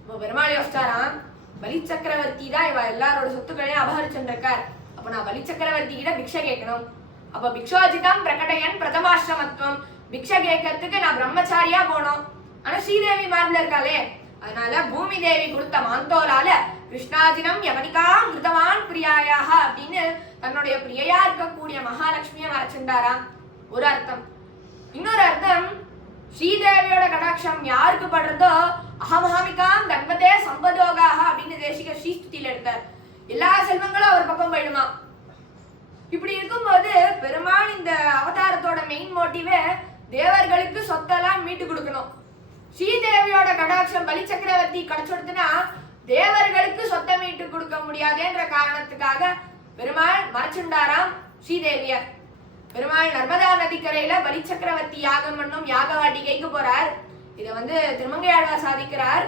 இப்போ பெருமாள் யோசிச்சாராம், பலி சக்கரவர்த்தி தான் இவ எல்லாரோட சொத்துக்களையும் அபகரிச்சுருக்கார். அப்ப நான் பலி சக்கரவர்த்தி கிட்ட பிக்ஷை கேட்கணும். அப்ப பிக்ஷோஜிதம் பிரகடயன் பிரதமாசிரமத்துவம், பிக்ஷை கேட்கறதுக்கு நான் பிரம்மச்சாரியா போனோம். ஆனா ஸ்ரீதேவி மார்பில் இருக்காளே, அதனால பூமி தேவி கொடுத்த மாந்தோலால கிருஷ்ணாஜினம் யவனிகாம் கிருதவான் பிரியாயாக அப்படின்னு தன்னுடைய பிரியையா இருக்கக்கூடிய மகாலட்சுமியை மறைச்சிருந்தாராம். ஒரு அர்த்தம். இன்னொரு அர்த்தம், ஸ்ரீதேவியோட கடாட்சம் யாருக்கு படுறதோ அகமஹாமிகாம் தன்வதே சம்பதோகாக அப்படின்னு தேசிக ஸ்ரீஸ்துதியில எடுத்தார். எல்லா செல்வங்களும் அவர் பக்கம் போயிடுமா. இப்படி இருக்கும்போது பெருமாள் இந்த அவதாரத்தோட மெயின் மோட்டிவே தேவர்களுக்கு சொத்தெல்லாம் மீட்டு கொடுக்கணும். ஸ்ரீதேவியோட கடாட்சம் பலி சக்கரவர்த்தி கிடைச்சுடுத்துனா தேவர்களுக்கு சொத்தை மீட்டு கொடுக்க முடியாதுன்ற காரணத்துக்காக பெருமாள் மறைச்சுண்டாராம் ஸ்ரீதேவிய. பெருமாள் நர்மதா நதிக்கரையில பலி சக்கரவர்த்தி யாகம் பண்ணும் யாக வாட்டிகைக்கு போறார். இத வந்து திருமங்கையாழ்வார் சாதிக்கிறார்.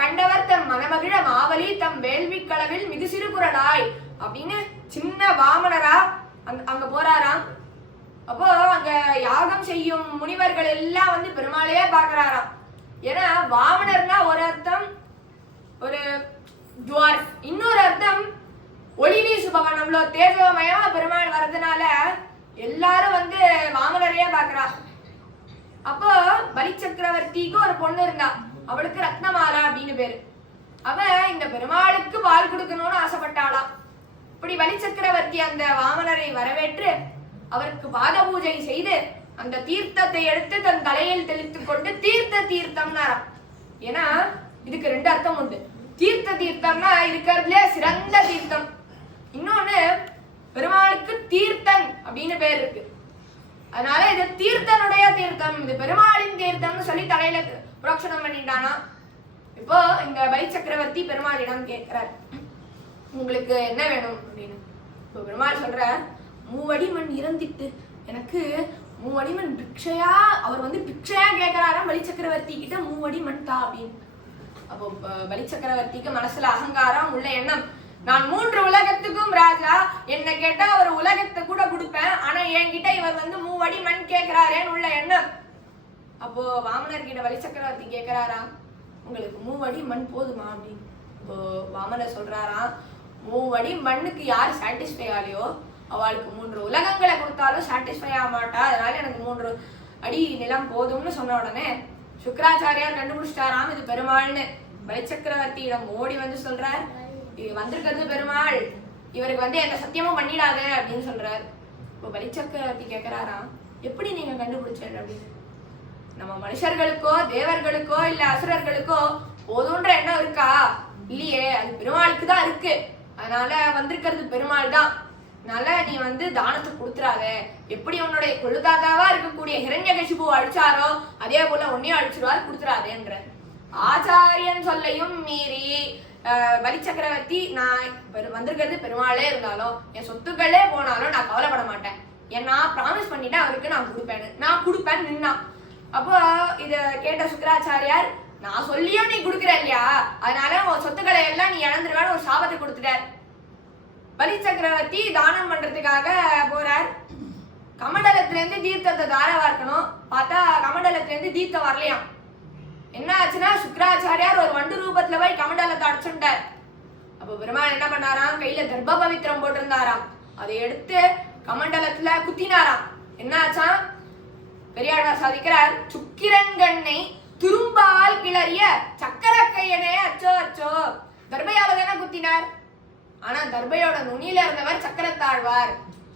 கண்டவர் தம் மனமகிழ மாவலி தம் வேள்வி களவில் மிகு சிறு குரலாய் அப்படின்னு சின்ன வாமனரா அங்க போறாராம். அப்போ அங்க யாகம் செய்யும் முனிவர்கள் எல்லாம் வந்து பெருமாளையே பாக்குறாராம். ஏன்னா வாமனர்னா ஒரு அர்த்தம் ஒரு டுவார்ஃப், இன்னொரு அர்த்தம் ஒளி வீசுபவன். நம்மளோ தேஜோமயமா பெருமாள் வர்றதுனால எல்லாரும் வந்து வாமனரையே பாக்குறா. அப்போ பலி சக்கரவர்த்திக்கு ஒரு பொண்ணு இருந்தா, அவளுக்கு ரத்னமாலா அப்படின்னு பேரு. அவ இந்த பெருமாளுக்கு பால் கொடுக்கணும்னு ஆசைப்பட்டாளாம். இப்படி பலி சக்கரவர்த்தி அந்த வாமனரை வரவேற்று அவருக்கு பாத பூஜை செய்து அந்த தீர்த்தத்தை எடுத்து தன் தலையில் தெளித்துக் கொண்டு தீர்த்தம்னாராம். ஏன்னா இதுக்கு ரெண்டு அர்த்தம் உண்டு. தீர்த்தம்னா இருக்கிறதுல சிறந்த தீர்த்தம். இன்னொன்னு பெருமாளுக்கு தீர்த்தன் அப்படின்னு பேர் இருக்கு. அதனால இது தீர்த்தனுடைய தீர்த்தம், இது பெருமாளின் தீர்த்தம்னு சொல்லி தலையில புரோக்ஷணம் பண்ணிட்டானா. இப்போ இந்த பலி சக்கரவர்த்தி பெருமாளிடம் கேட்கிறார், உங்களுக்கு என்ன வேணும் அப்படின்னு. இப்போ பெருமாள் சொல்ற, மூவடி மண் இறந்திட்டு எனக்கு மூவடி மண் பிக்ஷையா, அவர் வந்து பிக்ஷையா கேட்கிறாராம் பலி சக்கரவர்த்தி கிட்ட, மூவடி மண் தா அப்படின்னு. அப்போ பலி சக்கரவர்த்திக்கு மனசுல அகங்காரம் உள்ள எண்ணம், நான் 3 உலகத்துக்கும் ராஜா, என்ன கேட்டா ஒரு உலகத்தை கூட கொடுப்பேன், ஆனா என்கிட்ட இவர் வந்து 3 அடி மண் கேட்கிறாரேன்னு உள்ள எண்ணம். அப்போ வாமனர் கிட்ட பலி சக்கரவர்த்தி கேட்கிறாராம், உங்களுக்கு 3 அடி மண் போதுமா அப்படின்னு. இப்போ வாமனர் சொல்றாராம், 3 அடி மண்ணுக்கு யார் சாட்டிஸ்ஃபை ஆலையோ அவளுக்கு 3 உலகங்களை கொடுத்தாலும் சாட்டிஸ்ஃபை ஆக மாட்டா, அதனால எனக்கு 3 அடி நிலம் போதும்னு சொன்ன உடனே சுக்கராச்சாரியார் கண்டுபிடிச்சிட்டாராம் இது பெருமாள்னு. பலி சக்கரவர்த்தியிடம் ஓடி வந்து சொல்றார், இது வந்திருக்கிறது பெருமாள், இவருக்கு வந்து எந்த சத்தியமும் பண்ணிடாத அப்படின்னு சொல்றாரு. இப்போ பலி சக்கரவர்த்தி கேட்கிறாராம், எப்படி நீங்க கண்டுபிடிச்சது அப்படின்னு. நம்ம மனுஷர்களுக்கோ தேவர்களுக்கோ இல்ல அசுரர்களுக்கோ போதுன்ற எண்ணம் இருக்கா? இல்லையே, அது பெருமாளுக்கு தான் இருக்கு. அதனால வந்திருக்கிறது பெருமாள் தான். அதனால நீ வந்து தானத்தை கொடுத்துறாத. எப்படி உன்னுடைய கொள்ளுதாதாவா இருக்கக்கூடிய ஹிரண்யகசிபு அழிச்சாரோ அதே போல உன்னையும் அழிச்சிருவார், கொடுத்துறாதேன்ற. ஆச்சாரியன் சொல்லையும் மீறி பலி சக்கரவர்த்தி, நான் வந்திருக்கிறது பெருமாளே இருந்தாலும் என் சொத்துக்களே போனாலும் நான் கவலைப்பட மாட்டேன், ஏன்னா ப்ராமிஸ் பண்ணிட்டேன் அவருக்கு நான் கொடுப்பேன் நின்னா. அப்போ இத கேட்ட சுக்கராச்சாரியார், நான் சொல்லியும் நீ கொடுக்குற இல்லையா, அதனால உன் சொத்துக்களை எல்லாம் நீ இழந்துருவேன்னு ஒரு சாபத்தை கொடுத்துட்டார். பலி சக்கரவர்த்தி தானம் பண்றதுக்காக போறார். கமண்டலத்துல இருந்து தீர்த்தத்தை தார வார்க்கணும். பார்த்தா கமண்டலத்துல இருந்து தீர்த்தம் வரலையாம். என்ன ஆச்சுன்னா சுக்கராச்சாரியார் ஒரு வண்டு ரூபத்துல போய் கமண்டலத்தை அடைச்சுட்டார். அப்போ பெருமாள் என்ன பண்ணாராம், கையில கர்ப்ப பவித்திரம் போட்டிருந்தாராம். அதை எடுத்து கமண்டலத்துல குத்தினாராம். என்ன ஆச்சாம், பெரியாழ்வார் சாதிக்கிறார், சுக்கிரங்கண்ணை துரும்பால் கிளறிய சக்கர கையனே அச்சோ அச்சோ. தர்பையால தானே குத்தினார், ஆனா தர்பையோட நுனியில இருந்தவர் சக்கரத்தாழ்வார்.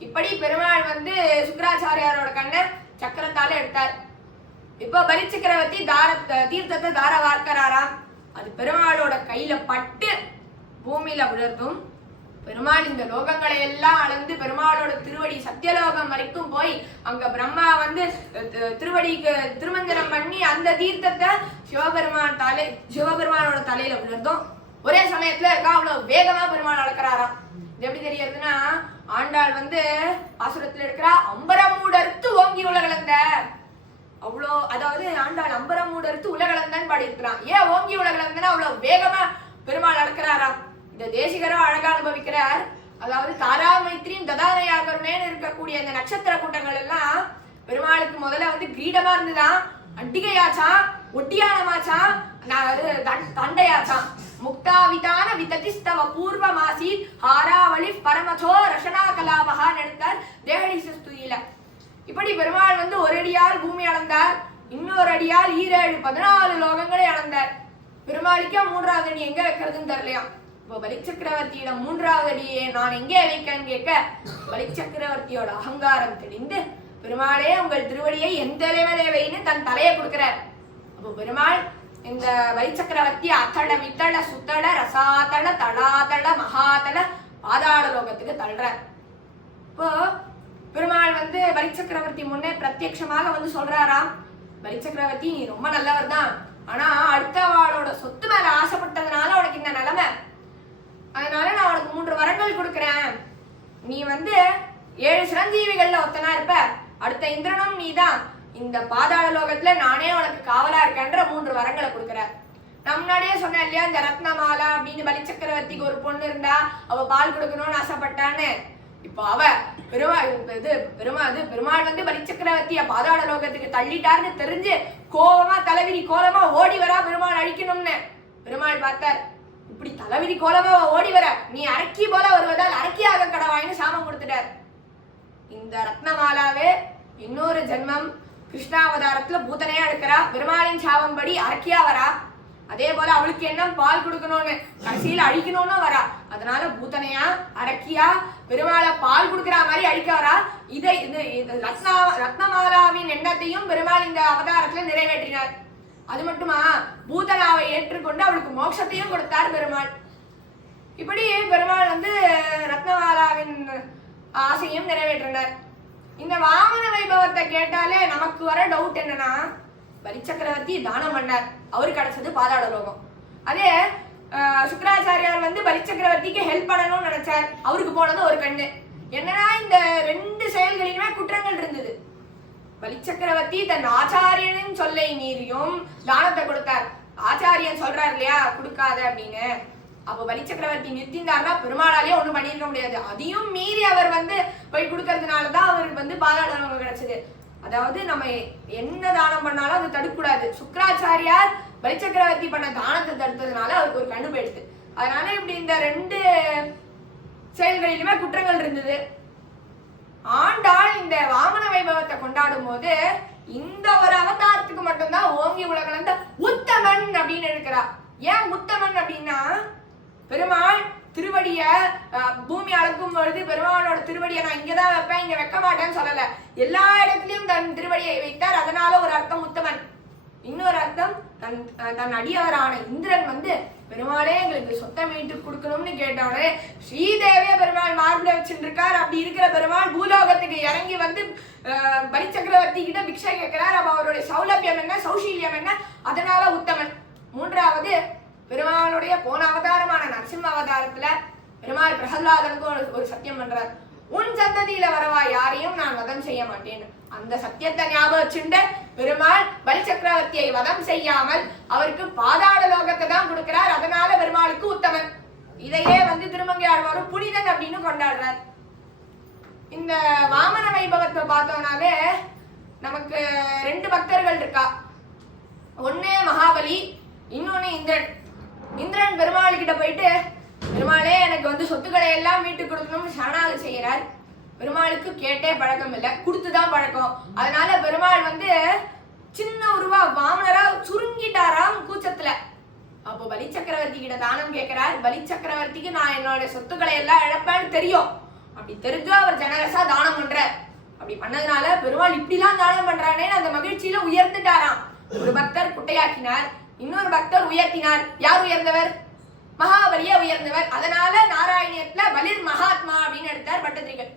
இப்படி பெருமாள் வந்து சுக்கராச்சாரியாரோட கண்ணை சக்கரத்தால எடுத்தார். இப்போ பலி சக்கரவர்த்தி தீர்த்தத்தை தார வார்க்கிறாராம். அது பெருமாளோட கையில பட்டு பூமியில விழுந்தும் பெருமாள் இந்த லோகங்களை எல்லாம் அளந்து பெருமாளோட திருவடி சத்தியலோகம் வரைக்கும் போய் அங்க பிரம்மா வந்து திருவடிக்கு திருமந்திரம் பண்ணி அந்த தீர்த்தத்தை சிவபெருமானோட தலையில விழுந்தோம். ஒரே சமயத்துல இருக்கா, அவ்வளவு வேகமா பெருமாள் அளக்கிறாராம். இது எப்படி தெரியுதுன்னா, ஆண்டாள் வந்து ஆசுரத்துல இருக்கிறா, அம்பரமூடறுத்து ஓங்கி உலகளந்த. அவ்வளோ, அதாவது ஆண்டாள் அம்பரமூடறுத்து உலகளந்தன்னு பாடி இருக்கிறான். ஏன் ஓங்கி உலகளந்தன்னா அவ்வளவு வேகமா பெருமாள் அளக்கிறாராம். இந்த தேசிகரும் அழகா அனுபவிக்கிறார். அதாவது தாரா மைத்திரியும் ததானயாகருமேன்னு இருக்கக்கூடிய இந்த நட்சத்திர கூட்டங்கள் எல்லாம் பெருமாளுக்கு முதல்ல வந்து கிரீடமா இருந்துதான், அட்டிகையாச்சான், ஒட்டியானமாச்சான், தண்டையாச்சான். முக்தாவிதான விததிஸ்தவ பூர்வமாசி ஹாராவளி பரமதோ ரஷனா கலாபகா எடுத்தார் தேகடிசுயில. இப்படி பெருமாள் வந்து ஒரு அடியால் பூமி அளந்தார், இன்னொரு அடியால் 14 லோகங்களை அளந்தார். பெருமாளுக்கே 3வது அடி எங்க வைக்கிறதுன்னு தெரியலையா. இப்போ பலி சக்கரவர்த்தியிடம் 3வது அடியே நான் எங்கே வைக்கன்னு கேட்க, பலி சக்கரவர்த்தியோட அகங்காரம் தெளிந்து, பெருமாளே உங்கள் திருவடியை எந்த வைன்னு தன் தலையை கொடுக்கிறார். அப்போ பெருமாள் இந்த பலி சக்கரவர்த்தி அத்தள வித்தள சுத்தள ரசாத்தள தளாதள மகாதள பாதாள லோகத்துக்கு தள்ளுறார். இப்போ பெருமாள் வந்து பலி சக்கரவர்த்தி முன்னே பிரத்யட்சமாக வந்து சொல்றாராம், பலி சக்கரவர்த்தி நீ ரொம்ப நல்லவர் தான், ஆனா அடுத்தவாளோட சொத்து மேல ஆசைப்பட்டதுனால உனக்கு இந்த நிலைமை. அதனால நான் உனக்கு 3 வரங்கள் கொடுக்குறேன். நீ வந்து 7 சிரஞ்சீவிகள்ல ஒத்தனா இருப்ப, அடுத்த இந்திரனும் நீதான், இந்த பாதாள லோகத்துல நானே உனக்கு காவலா இருக்கேன்ற 3 வரங்களை கொடுக்குற. நான் முன்னாடியே சொன்னேன் இல்லையா, இந்த ரத்னமாலா அப்படின்னு பலி சக்கரவர்த்திக்கு ஒரு பொண்ணு இருந்தா அவ பால் கொடுக்கணும்னு ஆசைப்பட்டான்னு. இப்போ அவ பெருமாள் வந்து பலி சக்கரவர்த்திய பாதாள லோகத்துக்கு தள்ளிட்டாருன்னு தெரிஞ்சு கோபமா தலைவிரி கோலமா ஓடி வரா பெருமாள் அழிக்கணும்னு. பெருமாள் பார்த்தார், இப்படி தலைவிரி கோலமா ஓடி வர, நீ அரக்கி போல வருவதால் அரக்கியாக கடவாயின்னு சாமம் கொடுத்துட்டார். இந்த ரத்னமாலாவே இன்னொரு ஜென்மம் கிருஷ்ணாவதாரத்துல பூத்தனையா எடுக்கிறா, பெருமாளின் சாபம்படி அரக்கியா வரா. அதே போல அவளுக்கு என்ன பால் கொடுக்கணும்னு கடைசியில் அழிக்கணும்னு வரா. அதனால பூத்தனையா அரக்கியா பெருமாளை பால் கொடுக்கிற மாதிரி அழிக்க வரா. இதை ரத்னமாலாவின் எண்ணத்தையும் பெருமாள் இந்த அவதாரத்துல நிறைவேற்றினார். அது மட்டுமா, பூதனாவை ஏற்றுக்கொண்டு அவளுக்கு மோட்சத்தையும் கொடுத்தார் பெருமாள். இப்படி பெருமாள் வந்து ரத்னமாலாவின் ஆசையும் நிறைவேற்றினார். இந்த வாமன வைபவத்தை கேட்டாலே நமக்கு வர டவுட் என்னன்னா, பலி சக்கரவர்த்தி தானம் பண்ணார், அவரு கிடைச்சது பாதாள லோகம். அதே சுக்கராச்சாரியார் வந்து பலி சக்கரவர்த்திக்கு ஹெல்ப் பண்ணணும்னு நினைச்சார், அவருக்கு போனது ஒரு கண்ணு. என்னன்னா இந்த 2 செயல்களிலுமே குற்றங்கள் இருந்தது. பலி சக்கரவர்த்தி தன் ஆச்சாரியனின் சொல்லை மீறியும் தானத்தை கொடுத்தார். ஆச்சாரியன் சொல்றாரு இல்லையா கொடுக்காத அப்படின்னு, அப்போ பலி சக்கரவர்த்தி நிறுத்தினார்னா பெருமாளாலேயே ஒண்ணும் பண்ணிருக்க முடியாது. அதையும் மீறி அவர் வந்து போய் கொடுக்கறதுனாலதான் அவருக்கு வந்து பாதாள லோகம் கிடைச்சது. அதாவது நம்ம என்ன தானம் பண்ணாலும் அதை தடுக்கக்கூடாது. சுக்கராச்சாரியார் பலி சக்கரவர்த்தி பண்ண தானத்தை தடுத்ததுனால அவருக்கு ஒரு கண்ணு போயிடுது. அதனால இப்படி இந்த 2 செயல்களிலுமே குற்றங்கள் இருந்தது. ஆண்டாள் இந்த வாமன வைபவத்தை கொண்டாடும் போது இந்த ஒரு அவதாரத்துக்கு மட்டும்தான் ஓங்கி உலகளந்த உத்தமன் அப்படின்னு இருக்கிறா. ஏன் உத்தமன் அப்படின்னா, பெருமாள் திருவடிய பூமி அளக்கும் பொழுது பெருமாளோட திருவடியை நான் இங்கதான் வைப்பேன், இங்க வைக்க மாட்டேன்னு சொல்லல, எல்லா இடத்துலயும் தன் திருவடியை வைத்தார். அதனால ஒரு அர்த்தம் உத்தமன். இன்னொரு அர்த்தம் தன் அடியவரான இந்திரன் வந்து பெருமாளே எங்களுக்கு சொத்தை மீட்டு கொடுக்கணும்னு கேட்டோடனே ஸ்ரீதேவிய பெருமாள் மார்பிள வச்சுட்டு இருக்கார். அப்படி இருக்கிற பெருமாள் பூலோகத்துக்கு இறங்கி வந்து பலி சக்கரவர்த்தி கிட்ட பிக்ஷை கேட்கிறார். அப்ப அவருடைய சௌலபியம் என்ன, சௌஷீல்யம் என்ன, அதனால உத்தமன். 3வது பெருமாளுடைய போன அவதாரமான நரசிம்ம அவதாரத்துல பெருமாள் பிரகலாதனுக்கு ஒரு சத்தியம் பண்றார், உன் சந்ததியில வரவா யாரையும் நான் வதம் செய்ய மாட்டேன். அந்த சத்தியத்தை ஞாபகம் வச்சுண்டு பெருமாள் பலி சக்கரவர்த்தியை வதம் செய்யாமல் அவருக்கு பாதாள லோகத்தை தான் கொடுக்கிறார். அதனால பெருமாளுக்கு உத்தமன். இதையே வந்து திருமங்கை ஆழ்வாரும் புனிதன் அப்படின்னு கொண்டாடுறார். இந்த வாமன வைபவத்தை பார்த்தோம்னாவே நமக்கு 2 பக்தர்கள் இருக்கா. ஒண்ணு மகாபலி, இன்னொன்னு இந்திரன். இந்திரன் பெருமாள் கிட்ட போயிட்டு, பெருமாளே எனக்கு வந்து சொத்துக்களை எல்லாம் மீட்டு கொடுக்கணும்னு சரணாகதி செய்யறார். பெருமாளுக்கு கேட்டே பழக்கம் இல்லை, கொடுத்துதான் பழக்கம். அதனால பெருமாள் வந்து சின்ன உருவா வாமனரா சுருங்கிட்டாராம் கூச்சத்துல. அப்போ பலி சக்கரவர்த்தி கிட்ட தானம் கேட்கிறார். பலி சக்கரவர்த்திக்கு நான் என்னோட சொத்துக்களை எல்லாம் இழப்பேன்னு தெரியும். அப்படி தெரிஞ்சோ அவர் ஜெனரஸா தானம் பண்றார். அப்படி பண்ணதுனால பெருமாள் இப்படிலாம் தானம் பண்றானே அந்த மகிழ்ச்சியில உயர்ந்துட்டாராம். ஒரு பக்தர் குட்டையாக்கினார், இன்னொரு பக்தர் உயர்த்தினார். யார் உயர்ந்தவர்? மகாபலியே உயர்ந்தவர். அதனால நாராயணியத்துல பலிர் மகாத்மா அப்படின்னு எடுத்தார் பட்டத்திரிகள்.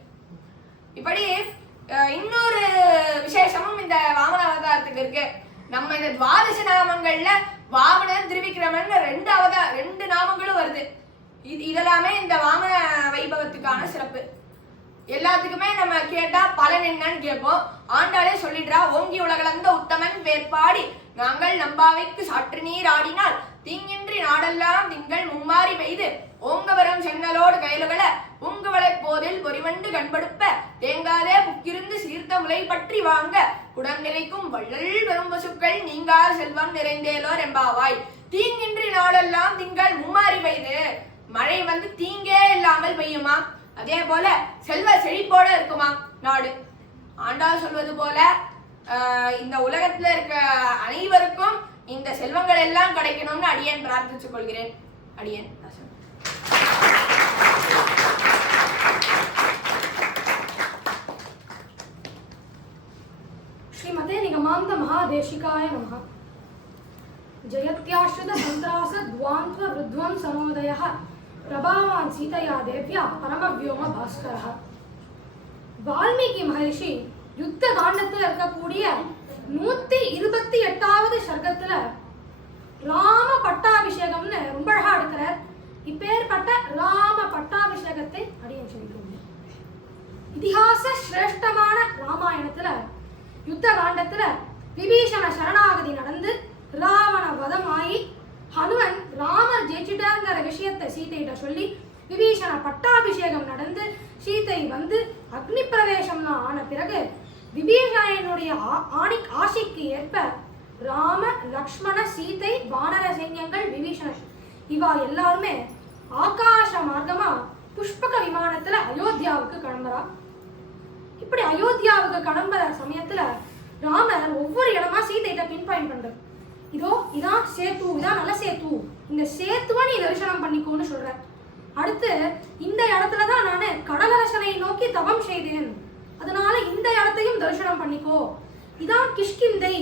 இப்படி இன்னொரு விசேஷமும் இந்த வாமன அவதாரத்துக்கு இருக்கு. நம்ம இந்த துவாதச நாமங்கள்ல வாமனன், திரிவிக்ரமன் 2 நாமங்களும் வருது. இதெல்லாமே இந்த வாமன வைபவத்துக்கான சிறப்பு. எல்லாத்துக்குமே நம்ம கேட்டா பலன் என்னன்னு கேட்போம். ஆண்டாளே சொல்லிடுறா, ஓங்கி உலகளந்த உத்தமன் வேற்பாடி நாங்கள் நம்பாவைக்கு சாற்று நீர் ஆடினால் தீங்கின்றி நாடெல்லாம் திங்கள் மும்மாறி பெய்து ஓங்கவரம் சென்னலோடு கயலுகள உங்குவளை போதில் பொறிவண்டு கண்படுப்ப தேங்காதே புக்கிருந்து சீர்த்த முலை பற்றி வாங்க குடம் நிறைக்கும் வள்ளல் பெரும் பசுக்கள் நீங்கார் செல்வம் நிறைந்தேலோர் எம்பாவாய். தீங்கின்றி நாடெல்லாம் திங்கள் மும்மாறி பெய்து, மழை வந்து தீங்கே இல்லாமல் பெய்யுமா. அதே போல செல்வ செழிப்போட இருக்குமா நாடு. ஆண்டாள் சொல்வது போல இந்த உலகத்துல இருக்க அனைவருக்கும் இந்த செல்வங்கள் எல்லாம் கிடைக்கணும்னு அடியேன் பிரார்த்திச்சுக் கொள்கிறேன். அடியேன் श्रीमते निगमान्त महादेशिकाय नमः। जयत्याश्रित संत्रास द्वान्त्व वृद्ध्वं सनोदयः प्रभावान् सीतया देव्या परमव्योम भास्करः। வால்மீகி மகரிஷி யுத்த காண்டத்தில் இருக்கக்கூடிய 128வது சர்க்கத்துல ராம பட்டாபிஷேகம்னு ரொம்ப அழகா எடுக்கிறார். இப்பேற்பட்ட ராம பட்டாபிஷேகத்தை அடியேன் சொல்லிக்கிறோம். இதிகாச சிரேஷ்டமான ராமாயணத்துல யுத்த காண்டத்துல விபீஷண சரணாகதி நடந்து ராவண வதமாயி ஹனுமன் ராமர் ஜெயிச்சிட்டாங்கிற விஷயத்தை சீதையிட்ட சொல்லி விபீஷண பட்டாபிஷேகம் நடந்து சீதை வந்து அக்னி பிரவேசம்னா ஆன பிறகு விபீஷணனுடைய ஆசைக்கு ஏற்ப ராம, லக்ஷ்மண, சீதை, வானர சைன்யங்கள், விபீஷணன் இவா எல்லாருமே ஆகாச மார்க்கமா புஷ்பக விமானத்துல அயோத்தியாவுக்கு கிளம்புறா. இப்படி அயோத்தியாவுக்கு கிளம்புற சமயத்துல ராமர் ஒவ்வொரு இடமா சீதையிட்ட பின் பாயிண்ட் பண்றார். இதோ இதான் சேத்து, இதான் நல்ல சேத்து, இந்த சேத்துவை நீ தரிசனம் பண்ணிக்கோன்னு சொல்ற. அடுத்து இந்த இடத்துலதான் நானு கடலரசனை நோக்கி தவம் செய்தேன், அதனால இந்த இடத்தையும் தரிசனம் பண்ணிக்கோ. இதான் கிஷ்கிந்தை,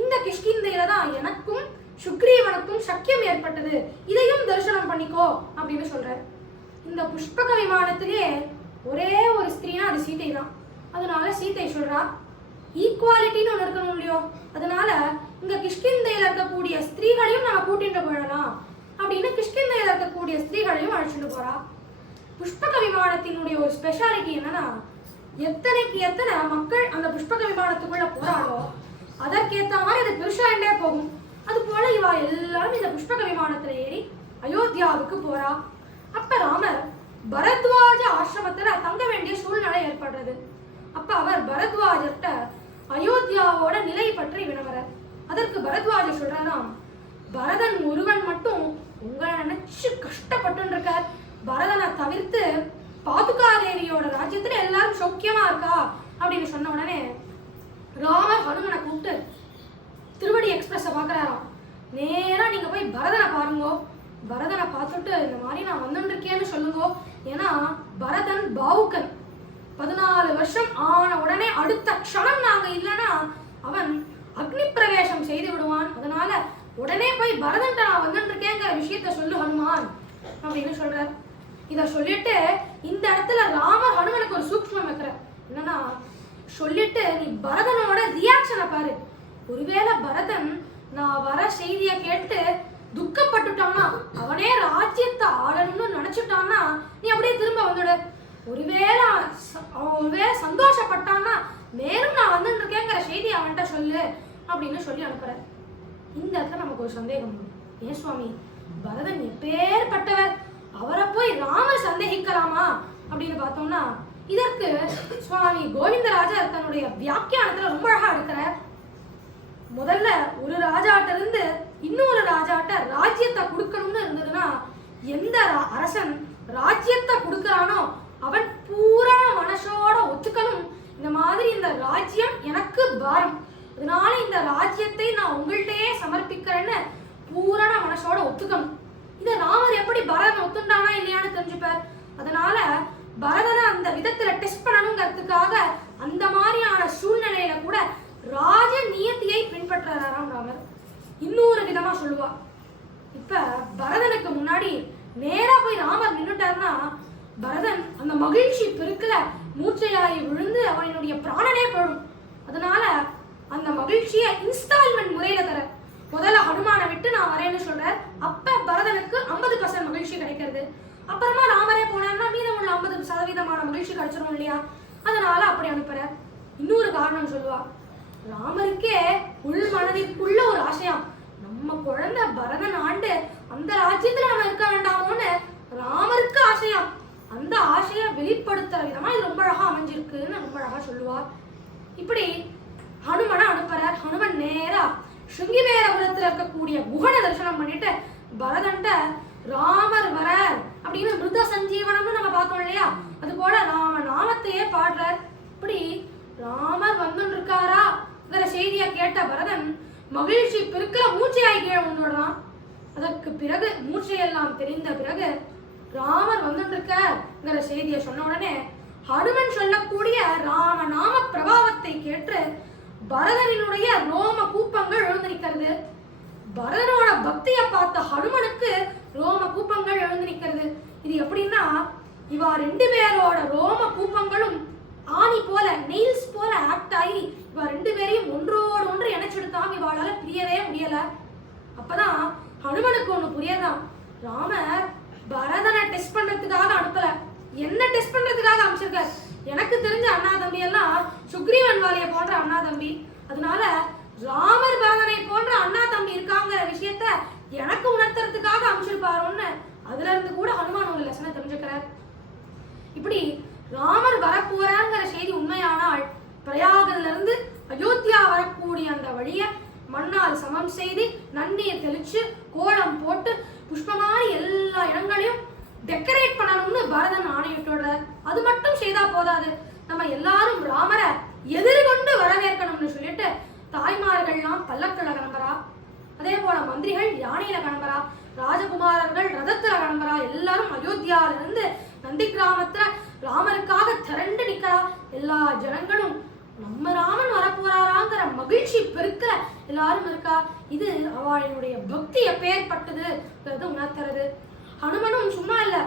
இந்த கிஷ்கிந்தையில தான் எனக்கும் சுக்ரீவனுக்கும் சக்கியம் ஏற்பட்டது, இதையும் தரிசனம் பண்ணிக்கோ அப்படின்னு சொல்றார். இந்த புஷ்பக விமானத்திலே ஒரே ஒரு ஸ்திரீனா அது சீதை தான். அதனால சீதை சொல்றா, ஈக்குவாலிட்டின்னு ஒன்று இருக்கணும் இல்லையோ, அதனால இங்க கிஷ்கிந்தையில இருக்கக்கூடிய ஸ்திரீகளையும் நம்ம கூட்டிட்டு போயிடலாம் அப்படின்னு கிஷ்கிந்தையில இருக்கக்கூடிய ஸ்திரீகளையும் அழைச்சிட்டு போறா. புஷ்பக விமானத்தினுடைய ஒரு ஸ்பெஷாலிட்டி என்னன்னா, எத்தனைக்கு எத்தனை மக்கள் அந்த புஷ்பக விமானத்துக்குள்ள போறாளோ அதற்கேற்ற மாதிரி அது பெருசாண்டே போகும். அது போல இவா எல்லாரும் இந்த புஷ்பக விமானத்துல ஏறி அயோத்தியாவுக்கு போறா. அப்ப ராமர் பரத்வாஜ ஆசிரமத்துல தங்க வேண்டிய சூழ்நிலை ஏற்படுறது. அப்ப அவர் பரத்வாஜர்கிட்ட அயோத்தியாவோட நிலை பற்றி வினவறார். அதற்கு பரத்வாஜர் சொல்றாராம், பரதன் ஒருவன் மட்டும் உங்களை நினைச்சு கஷ்டப்பட்டு இருக்கார், பரதனை தவிர்த்து பாதுகாதேவியோட ராஜ்யத்துல எல்லாரும் சௌக்கியமா இருக்கா அப்படின்னு சொன்ன உடனே ராமர் ஹனுமனை கூப்பிட்டு திருவடி எக்ஸ்பிரஸை பாக்குறாராம். நேரா நீங்க போய் பரதனை பாருங்கோ, பரதனை பார்த்துட்டு இந்த மாதிரி நான் வந்துட்டு இருக்கேன்னு சொல்லுங்கோ. ஏன்னா பரதன் பாவுக்கன், 14 வருஷம் ஆன உடனே அடுத்த க்ஷணம் நாங்க இல்லைன்னா அவன் அக்னி பிரவேசம் செய்து விடுவான். அதனால உடனே போய் பரதன்ட்ட நான் வந்துட்டு இருக்கேங்கிற விஷயத்த சொல்லு ஹனுமான் அப்படின்னு சொல்றார். இத சொல்லிட்டு இந்த இடத்துல ராமர் ஹனுமனுக்கு ஒரு சூக்ஷ்மம் வைக்கிறார். என்னன்னா, சொல்லிட்டு நீ பரதனோட ரியாக்ஷனை பாரு. ஒருவேளை பரதன் நான் வர செய்தியை கேட்டு துக்கப்பட்டுட்டான்னா, அவனே ராஜ்யத்தை ஆளணும்னு நினைச்சுட்டான்னா நீ அப்படியே திரும்ப வந்துடு. ஒருவேளை சந்தோஷப்பட்டான்னா மேலும் நான் வந்துட்டு இருக்கேங்கிற செய்தி அவன்கிட்ட சொல்லு அப்படின்னு சொல்லி அனுப்புற. இந்த இடத்துல நமக்கு ஒரு சந்தேகம், ஏன் சுவாமி பரதன் எப்பேற்பட்டவர், அவரை போய் ராமர் சந்தேகிக்கலாமா அப்படின்னு பார்த்தோம்னா இதற்கு சுவாமி கோவிந்தராஜர் தன்னுடைய வியாக்கியானத்துல ரொம்ப அழகா எடுக்கிறார். முதல்ல ஒரு ராஜாட்ட இருந்து இன்னொரு ராஜாட்ட ராஜ்யத்தை கொடுக்கணும்னு இருந்ததுன்னா எந்த அரசன் ராஜ்யத்தை கொடுக்கறானோ அவன் பூரண மனசோட ஒத்துக்கணும். இந்த மாதிரி இந்த ராஜ்யம் எனக்கு பாரம், அதனால இந்த ராஜ்யத்தை நான் உங்கள்கிட்டயே சமர்ப்பிக்கிறேன்னு பூரண மனசோட ஒத்துக்கணும். இதை ராமர் எப்படி பரதன் ஒத்துண்டானா இல்லையான்னு தெரிஞ்சுப்பார். அதனால பரதனை அந்த விதத்துல டெஸ்ட் பண்ணணுங்கிறதுக்காக அந்த மாதிரியான சூழ்நிலையில கூட ராஜ நியத்தியை பின்பற்றுறாராம் ராமர். இன்னொரு விதமா சொல்லுவா, இப்ப பரதனுக்கு முன்னாடி நேரா போய் ராமர் நின்னுட்டாருன்னா பரதன் அந்த மகிழ்ச்சி பெருக்கல மூச்சையாகி விழுந்து அவனுடைய பிராணனே போடும். அதனால அந்த மகிழ்ச்சியை இன்ஸ்டால்மெண்ட் முறையில தர முதல்ல ஹனுமான விட்டு நான் வரேன்னு சொல்றேன். அப்ப பரதனுக்கு 50% மகிழ்ச்சி கிடைக்கிறது. அப்புறமா ராமரே போனார்னா மீதம் உள்ள 50% மகிழ்ச்சி கிடைச்சிரும் இல்லையா? அதனால அப்படி அனுப்புற. இன்னொரு காரணம் சொல்லுவா, ராமருக்கே உள் மனதிற்குள்ள ஒரு ஆசையம், நம்ம குழந்தை பரதன் ஆண்டு அந்த ராஜ்யத்துல நம்ம இருக்க வேண்டாமோன்னு ராமருக்கு ஆசையம். அந்த ஆசையை வெளிப்படுத்துற விதமா இது ரொம்ப அழகா அமைஞ்சிருக்குன்னு ரொம்ப அழகா சொல்லுவார். இப்படி ஹனுமனை அனுப்புறார். ஹனுமன் நேரா ஸ்ருங்கிவேரபுரத்துல இருக்கக்கூடிய குகனை தரிசனம் பண்ணிட்டு பரதன்ட்ட ராமர் வர அப்படின்னு மிருத சஞ்சீவனம்னு நம்ம பார்த்தோம் இல்லையா, அது போல ராம நாமத்தையே பாடுறார். இப்படி ராமர் வந்துன்னு இருக்காராங்கிற செய்தியை கேட்ட பரதன் மகிழ்ச்சி பெருக்கல மூச்சையாய் கீழே வந்துடுறான். அதற்கு பிறகு மூச்சையெல்லாம் தெரிந்த பிறகு ராமர் வந்துட்டு இருக்கிற செய்தியை சொன்ன உடனே ஹனுமன் சொல்லக்கூடிய ராம நாம பிரபாவத்தை கேட்டு பரதனினுடைய ரோம கூப்பங்கள் எழுந்திருக்கிறது. பரதனோட பக்தியை பார்த்த ஹனுமனுக்கு ரோம கூப்பங்கள் எழுந்திருக்கிறது. இது எப்படின்னா, இவா 2 பேரோட ரோம கூப்பங்களும் ஆணி போல நெயில்ஸ் போல ஆக்ட் ஆகி இவா 2 பேரையும் ஒன்றோடு ஒன்று இணைச்செடுத்தாம இவாளால பிரியவே முடியல. அப்பதான் ஹனுமனுக்கு ஒண்ணு புரியதான், ராமர் பரதனை டெஸ்ட் பண்றதுக்காக அனுப்பல, என்ன டெஸ்ட் பண்றதுக்காக அனுப்பிச்சிருக்காரு. எனக்கு தெரிஞ்ச அண்ணா தம்பி எல்லாம் சுக்ரீவன் வாலிய போன்ற அண்ணா தம்பி. அதனால ராமர் பரதனை போன்ற அண்ணா தம்பி இருக்காங்கிற விஷயத்த எனக்கு உணர்த்துறதுக்காக அனுப்பிச்சிருப்பாரோன்னு அதுல இருந்து கூட ஹனுமான் ஒரு லெசனை தெரிஞ்சுக்கிறார். இப்படி ராமர் வரப்போறாங்கிற செய்தி உண்மையானால் பிரயாகல இருந்து அயோத்தியா வரக்கூடிய அந்த வழிய மண்ணால் சமம் செய்து நன்னீர் தெளிச்சு கோலம் போட்டு புஷ்பமான எல்லா இடங்களையும் டெக்கரேட் பண்ணணும்னு பரதன் ஆணையிட்டுறார். அது மட்டும் செய்தா போதாது, நம்ம எல்லாரும் ராமரை எதிர்கொண்டு வரவேற்கணும்னு சொல்லிட்டு தாய்மார்கள்லாம் பல்லக்குல கிளம்புறா, அதே போல மந்திரிகள் யானையில கிளம்புறா, ராஜகுமாரர்கள் ரதத்துல கிளம்புறா. எல்லாரும் அயோத்தியால இருந்து நந்தி கிராமத்துல ராமருக்காக திரண்டு நிக்கிறா. எல்லா ஜனங்களும் நம்ம ராமன் வரப்போறாராங்கிற மகிழ்ச்சி பெருக்கல எல்லாரும் இருக்கா. இது அவளுடைய பக்தி எப்பேற்பட்டதுங்கிறது உணர்த்துறது. ஹனுமனும் சும்மா இல்ல,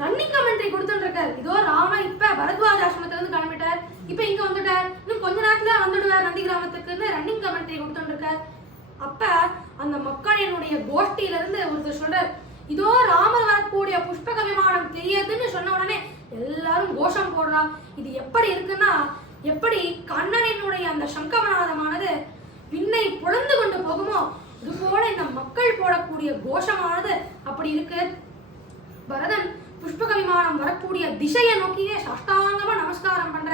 ரன்னிங் கமெண்ட்ரி கொடுத்துட்டு இருக்காரு. இதோ ராமன் இப்ப பரத்வாஜ ஆசிரமத்துல இருந்து கிளம்பிட்டார், இப்ப இங்க வந்துட்டார், இன்னும் கொஞ்ச நேரத்துல வந்துடுவார் நந்தி கிராமத்துக்குன்னு ரன்னிங் கமெண்ட்ரி கொடுத்துட்டு இருக்கார். அப்ப அந்த மக்களினுடைய கோஷ்டியில இருந்து ஒருத்தர் சொல்றார், இதோ ராமர் வரக்கூடிய புஷ்பக விமானம் தெரியுதுன்னு சொன்ன உடனே எல்லாரும் கோஷம் போடுறா. இது எப்படி இருக்குன்னா, எப்படி கண்ணனினுடைய அந்த சங்கமநாதமானது விண்ணை பொழந்து கொண்டு போகுமோ இது போல இந்த மக்கள் போடக்கூடிய கோஷமானது அப்படி இருக்கு. பரதன் புஷ்பக விமானம் வரக்கூடிய திசையை நோக்கியே சாஷ்டாங்கமா நமஸ்காரம் பண்ற.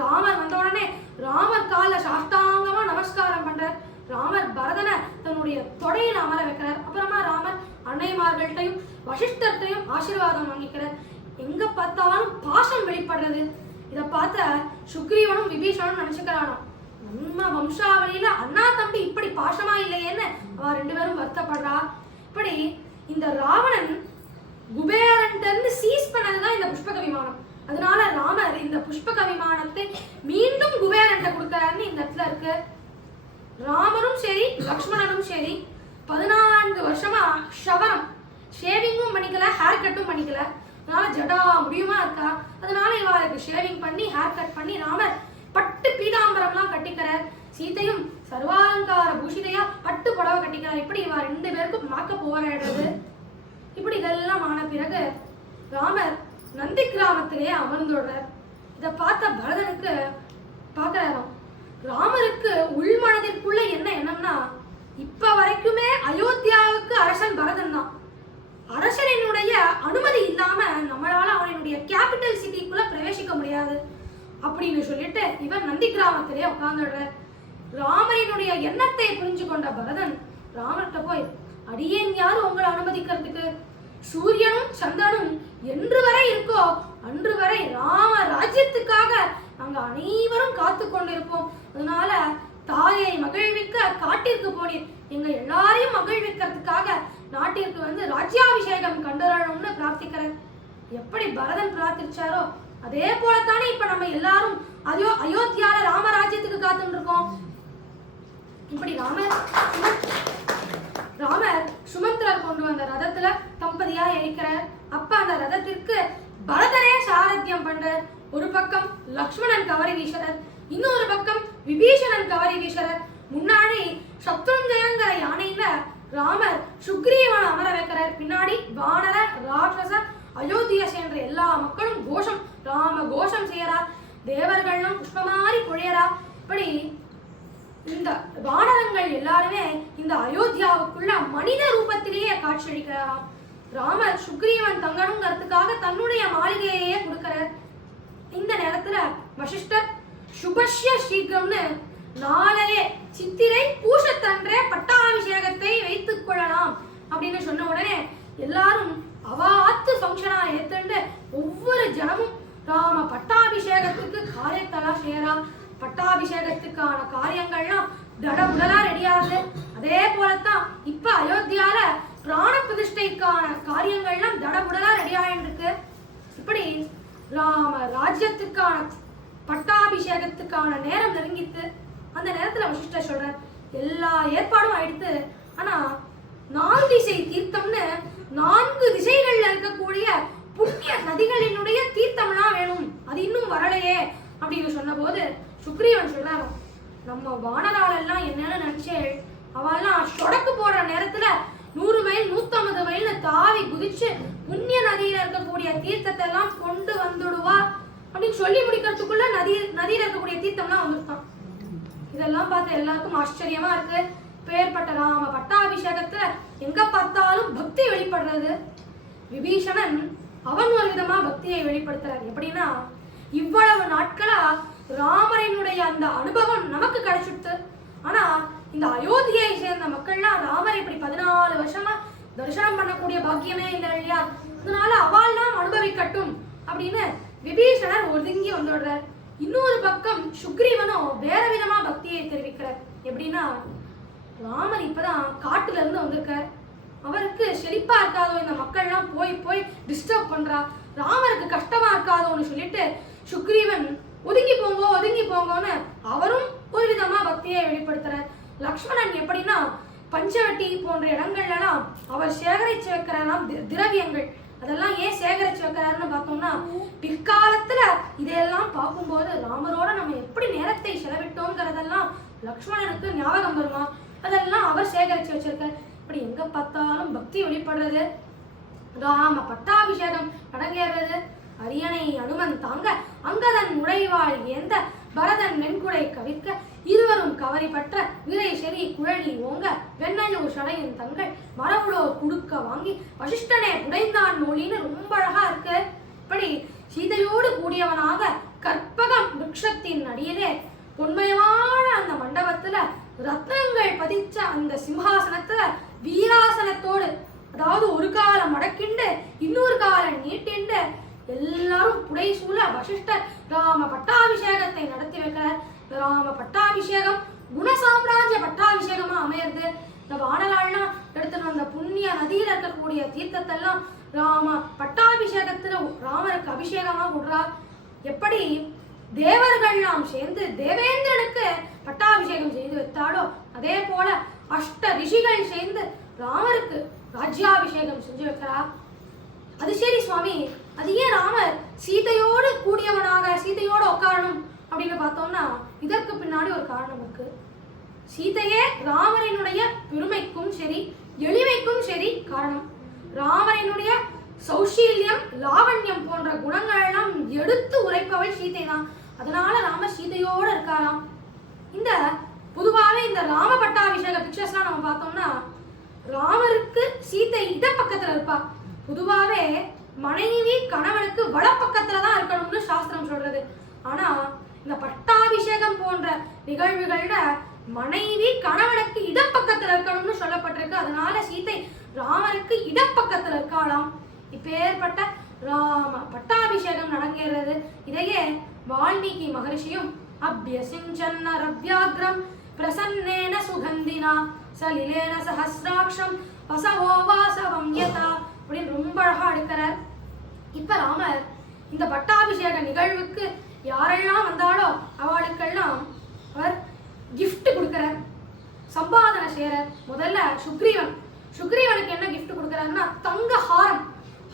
ராமர் வந்த உடனே ராமர் கால சாஷ்டாங்கமா நமஸ்காரம் பண்ற. ராமர் பரதனை தன்னுடைய தொடையில அமர வைக்கிறார். அப்புறமா ராமர் அன்னைமார்கள்ட்டையும் வசிஷ்டர்ட்டையும் ஆசீர்வாதம் வாங்கிக்கிறார். எங்க பார்த்தாலும் பாசம் வெளிப்படுறது. இதை பார்த்த சுக்ரீவனும் விபீஷனும் நினைச்சுக்கிறானோ, நம்ம வம்சாவளியில அண்ணா தம்பி இப்படி பாசமா இல்லையேன்னு அவ 2 பேரும் வருத்தப்படுறா. இப்படி இந்த ராவணன் குபேரன்ட்ட இருந்து சீஸ் பண்ணதுதான் இந்த புஷ்பக விமானம். அதனால ராமர் இந்த புஷ்பக விமானத்தை மீண்டும் குபேரன்ட்ட கொடுக்கறாருன்னு இந்த இடத்துல இருக்கு. ராமரும் சரி லக்ஷ்மணனும் சரி 14 வருஷமா ஷவரம் ஷேவிங்கும் பண்ணிக்கல, ஹேர் கட்டும் பண்ணிக்கல. அதனால ஜடா முடியுமா இருக்கா. அதனால இவாளுக்கு ஷேவிங் பண்ணி ஹேர் கட் பண்ணி ராமர் பட்டு பீதாம்பரம்லாம் கட்டிக்கிறார். சீதையும் சர்வாலங்கார பூஷிதையா பட்டு புடவை கட்டிக்கிறார். இப்படி இவா 2 பேருக்கும் மேக்கப் போராடுறது. இப்படி இதெல்லாம் ஆன பிறகு ராமர் நந்தி கிராமத்திலேயே அமர்ந்துடுறார். இதை பார்த்த பரதனுக்கு பார்க்கறாராம், ராமருக்கு உள்மனதிற்குள்ள என்ன எண்ணம்னா, இப்ப வரைக்குமே அயோத்தியாவுக்கு அரசன் பரதன் தான். அரசனினுடைய அனுமதி இல்லாம நம்மளால அவனுடைய கேபிட்டல் சிட்டிக்குள்ள பிரவேசிக்க முடியாது அப்படின்னு சொல்லிட்டு இவர் நந்தி கிராமத்திலே உட்கார்ந்துடுறார். ராமரினுடைய எண்ணத்தை புரிஞ்சு கொண்ட பரதன் ராமர்கிட்ட போய், அடியேன் யாரு உங்களை அனுமதிக்கிறதுக்கு? சூரியனும் சந்திரனும் என்று வரை இருக்கோ அன்று வரை ராம ராஜ்யத்துக்காக நாங்க அனைவரும் காத்து கொண்டிருப்போம். அதனால தாயை மகிழ்விக்க காட்டிற்கு போனீர், எங்க எல்லாரையும் மகிழ்விக்கிறதுக்காக நாட்டிற்கு வந்து ராஜ்யாபிஷேகம் கண்டுரணும்னு பிரார்த்திக்கிறேன். எப்படி பரதன் பிரார்த்திச்சாரோ அதே போலத்தானே இப்ப நம்ம எல்லாரும் அயோத்தியால ராமராஜ்யத்துக்கு காத்துட்டு இருக்கோம். இப்படி ராமர் சுமந்திரர் கொண்டு வந்த ரதத்துல தம்பதியா இருக்கிறார். அப்ப அந்த ரதத்திற்கு பரதனே சாரத்தியம் பண்றார். ஒரு பக்கம் லக்ஷ்மணன் கவரி வீசறர், இன்னொரு பக்கம் விபீஷணன் கவரி வீசறர். முன்னாடி சத்ருஞ்சயங்கிற யானையில ராமர் சுக்ரீவனை அமர வைக்கிறார். பின்னாடி வானர ராட்சச அயோத்தியை சேர்ந்த எல்லா மக்களும் கோஷம் ராம கோஷம் செய்யறார். தேவர்கள்லாம் புஷ்பமாரி பொழியறா. இப்படி இந்த வானரங்கள் எல்லாருமே இந்த அயோத்தியாவுக்குள்ள மனித ரூபத்திலேயே காட்சியளிக்கிறாராம். ராமர் சுக்ரீவன் தங்கணுங்கிறதுக்காக தன்னுடைய மாளிகையே கொடுக்கிறார். இந்த நேரத்துல வசிஷ்டர் சுபஷ்ய சீக்கிரம்னு நாளையே சித்திரை பூசத்தன்றே பட்டாபிஷேகத்தை வைத்துக் கொள்ளலாம் அப்படின்னு சொன்ன உடனே எல்லாரும் அவாத்து ஃபங்க்ஷனா ஏத்துண்டு ஒவ்வொரு ஜனமும் ராம பட்டாபிஷேகத்துக்கு காரியத்தெல்லாம் செய்யறா. பட்டாபிஷேகத்துக்கான காரியங்கள்லாம் தடபுடலா ரெடியாகுது. அதே போலத்தான் இப்ப அயோத்தியால பிராண பிரதிஷ்டைக்கான காரியங்கள்லாம் தடபுடலா ரெடியாயின்னு இருக்கு. இப்படி ராம ராஜ்யத்துக்கான பட்டாபிஷேகத்துக்கான நேரம் நெருங்கித்து. அந்த நேரத்துல வசிஷ்டர் சொல்றார், எல்லா ஏற்பாடும் ஆயிடுத்து, ஆனா 4 திசை தீர்த்தம்னு 4 திசைகள்ல இருக்கக்கூடிய புண்ணிய நதிகளினுடைய தீர்த்தம்லாம் வேணும், அது இன்னும் வரலையே அப்படின்னு சொன்ன போது சுக்ரீவன் சொல்றாரு, நம்ம வானரால் எல்லாம் என்னன்னு நினைச்சே அவெல்லாம் சொடக்கு போடுற நேரத்துல 100 மைல் 150 மைல்னு தாவி குதிச்சு புண்ணிய நதியில இருக்கக்கூடிய தீர்த்தத்தை எல்லாம் கொண்டு வந்துடுவா அப்படின்னு சொல்லி முடிக்கிறதுக்குள்ள நதியில இருக்கக்கூடிய தீர்த்தம்லாம் வந்துருக்கான். இதெல்லாம் பார்த்து எல்லாருக்கும் ஆச்சரியமா இருக்கு. பேர்பட்ட ராம பட்டாபிஷேகத்துல எங்க பார்த்தாலும் பக்தி வெளிப்படுறது. விபீஷணன் அவன் ஒரு விதமா பக்தியை வெளிப்படுத்துறார். எப்படின்னா, இவ்வளவு நாட்களா ராமரினுடைய அந்த அனுபவம் நமக்கு கிடைச்சிடுது. ஆனா இந்த அயோத்தியை சேர்ந்த மக்கள்லாம் ராமரை இப்படி 14 வருஷமா தரிசனம் பண்ணக்கூடிய பாக்கியமே இல்லை இல்லையா? அதனால அவள்லாம் அனுபவிக்கட்டும் அப்படின்னு விபீஷணர் ஒதுங்கி வந்துடுறார். இன்னொரு பக்கம் சுக்ரீவனோ வேற விதமா பக்தியை தெரிவிக்கிறார். எப்படின்னா, ராமர் இப்பதான் காட்டுல இருந்து வந்திருக்கார், அவருக்கு செழிப்பா இருக்காதோ இந்த மக்கள்லாம் போய் போய் டிஸ்டர்ப் பண்றா, ராமருக்கு கஷ்டமா இருக்காதோன்னு சொல்லிட்டு சுக்ரீவன் ஒதுங்கி போங்கன்னு அவரும் ஒரு விதமா பக்தியை வெளிப்படுத்துறார். லக்ஷ்மணன் எப்படின்னா, பஞ்சவட்டி போன்ற இடங்கள்லாம் அவர் சேகரிச்சு வைக்கிறாராம் திரவியங்கள். அதெல்லாம் ஏன் சேகரிச்சு வைக்கிறாருன்னு பார்த்தோம்னா, பிற்காலத்துல இதையெல்லாம் பார்க்கும்போது ராமரோட நம்ம எப்படி நேரத்தை செலவிட்டோங்கிறதெல்லாம் லக்ஷ்மணனுக்கு ஞாபகம் வருமா, அதெல்லாம் அவர் சேகரிச்சு வச்சிருக்கார். இப்படி எங்க பார்த்தாலும் பக்தி வெளிப்படுறது. ராம பட்டாபிஷேகம் அடங்கேறது. அரியணை அனுமன் தாங்க அங்கதன் உடைவாள் ஏந்த பரதன் வெண்குடை கவிர்க்க இருவரும் கவரி பற்ற விரை செறி குழலி ஓங்க வெண்ணையூர் சடையின் தங்கள் மரபுளோ குடுக்க வாங்கி வசிஷ்டனே புடைந்தான் மொழின்னு ரொம்ப அழகா இருக்கு. இப்படி சீதையோடு கூடியவனாக கற்பகம் விருட்சத்தின் அடியிலே பொன்மயமான அந்த மண்டபத்துல ரத்னங்கள் பதிச்ச அந்த சிம்ஹாசனத்துல வீராசனத்தோடு, அதாவது ஒரு காலம் மடக்கிண்டு இன்னொரு காலம் நீட்டிண்டு எல்லாரும் புடைசூழ வசிஷ்டர் ராம பட்டாபிஷேகத்தை நடத்தி வைக்கிறார். ராம பட்டாபிஷேகம் குணசாம்ராஜ்ய பட்டாபிஷேகமா அமையிறது. இந்த வானலாள்னா எடுத்துட்டு வந்த புண்ணிய நதியில இருக்கக்கூடிய தீர்த்தத்தெல்லாம் ராம பட்டாபிஷேகத்துல ராமருக்கு அபிஷேகமா விடுறார். எப்படி தேவர்கள்லாம் சேர்ந்து தேவேந்திரனுக்கு பட்டாபிஷேகம் செய்து வைத்தாலோ அதே போல அஷ்ட ரிஷிகள் சேர்ந்து ராமருக்கு ராஜ்யாபிஷேகம் செஞ்சு வைக்கிறார். அது சரி சுவாமி, அது ஏன் ராமர் சீதையோடு கூடியவனாக சீதையோடு உட்காரணும் அப்படின்னு பார்த்தோம்னா, இதற்கு பின்னாடி ஒரு காரணம் இருக்கு. சீதையே ராமரினுடைய பெருமைக்கும் சரி எளிமைக்கும் சரி காரணம். ராமரினுடைய சௌஷீல்யம் லாவண்யம் போன்ற குணங்கள் எல்லாம் எடுத்து உரைப்பவள் சீதை தான். அதனால ராமர் சீதையோடு இருக்காராம். இந்த பொதுவாகவே இந்த ராம பட்டாபிஷேக பிக்சர்ஸ்லாம் நம்ம பார்த்தோம்னா, ராமருக்கு சீதை இட பக்கத்துல இருப்பா, பொதுவாகவே மனைவி கணவனுக்கு வலப்பக்கத்துல தான் இருக்கணும்னு சாஸ்திரம் சொல்றது. ஆனா இந்த பட்டாபிஷேகம் போன்ற நிகழ்வுகள்ல மனைவி கணவனுக்கு இடப்பக்கத்துல இருக்கணும்னு சொல்லப்பட்டிருக்கு. அதனால சீதை ராமனுக்கு இடப்பக்கத்துல இருக்காளாம். இப்பேற்பட்ட ராம பட்டாபிஷேகம் நடக்கிறது. இதையே வால்மீகி மகரிஷியும் அபியசிஞ்சன்ன ரவ்யாக்ரம் பிரசன்னேன சுகந்தினா சலிலேன சஹஸ்ராட்சம் வசவோ வாசவம் யதா அப்படின்னு ரொம்ப அழகா எடுக்கிறார். இப்ப ராமர் இந்த பட்டாபிஷேக நிகழ்வுக்கு யாரெல்லாம் வந்தாலோ அவளுக்கெல்லாம் அவர் gift கொடுக்கிறார், சம்பாதனை செய்யறார். முதல்ல சுக்ரீவனுக்கு என்ன gift கொடுக்கிறாருன்னா தங்க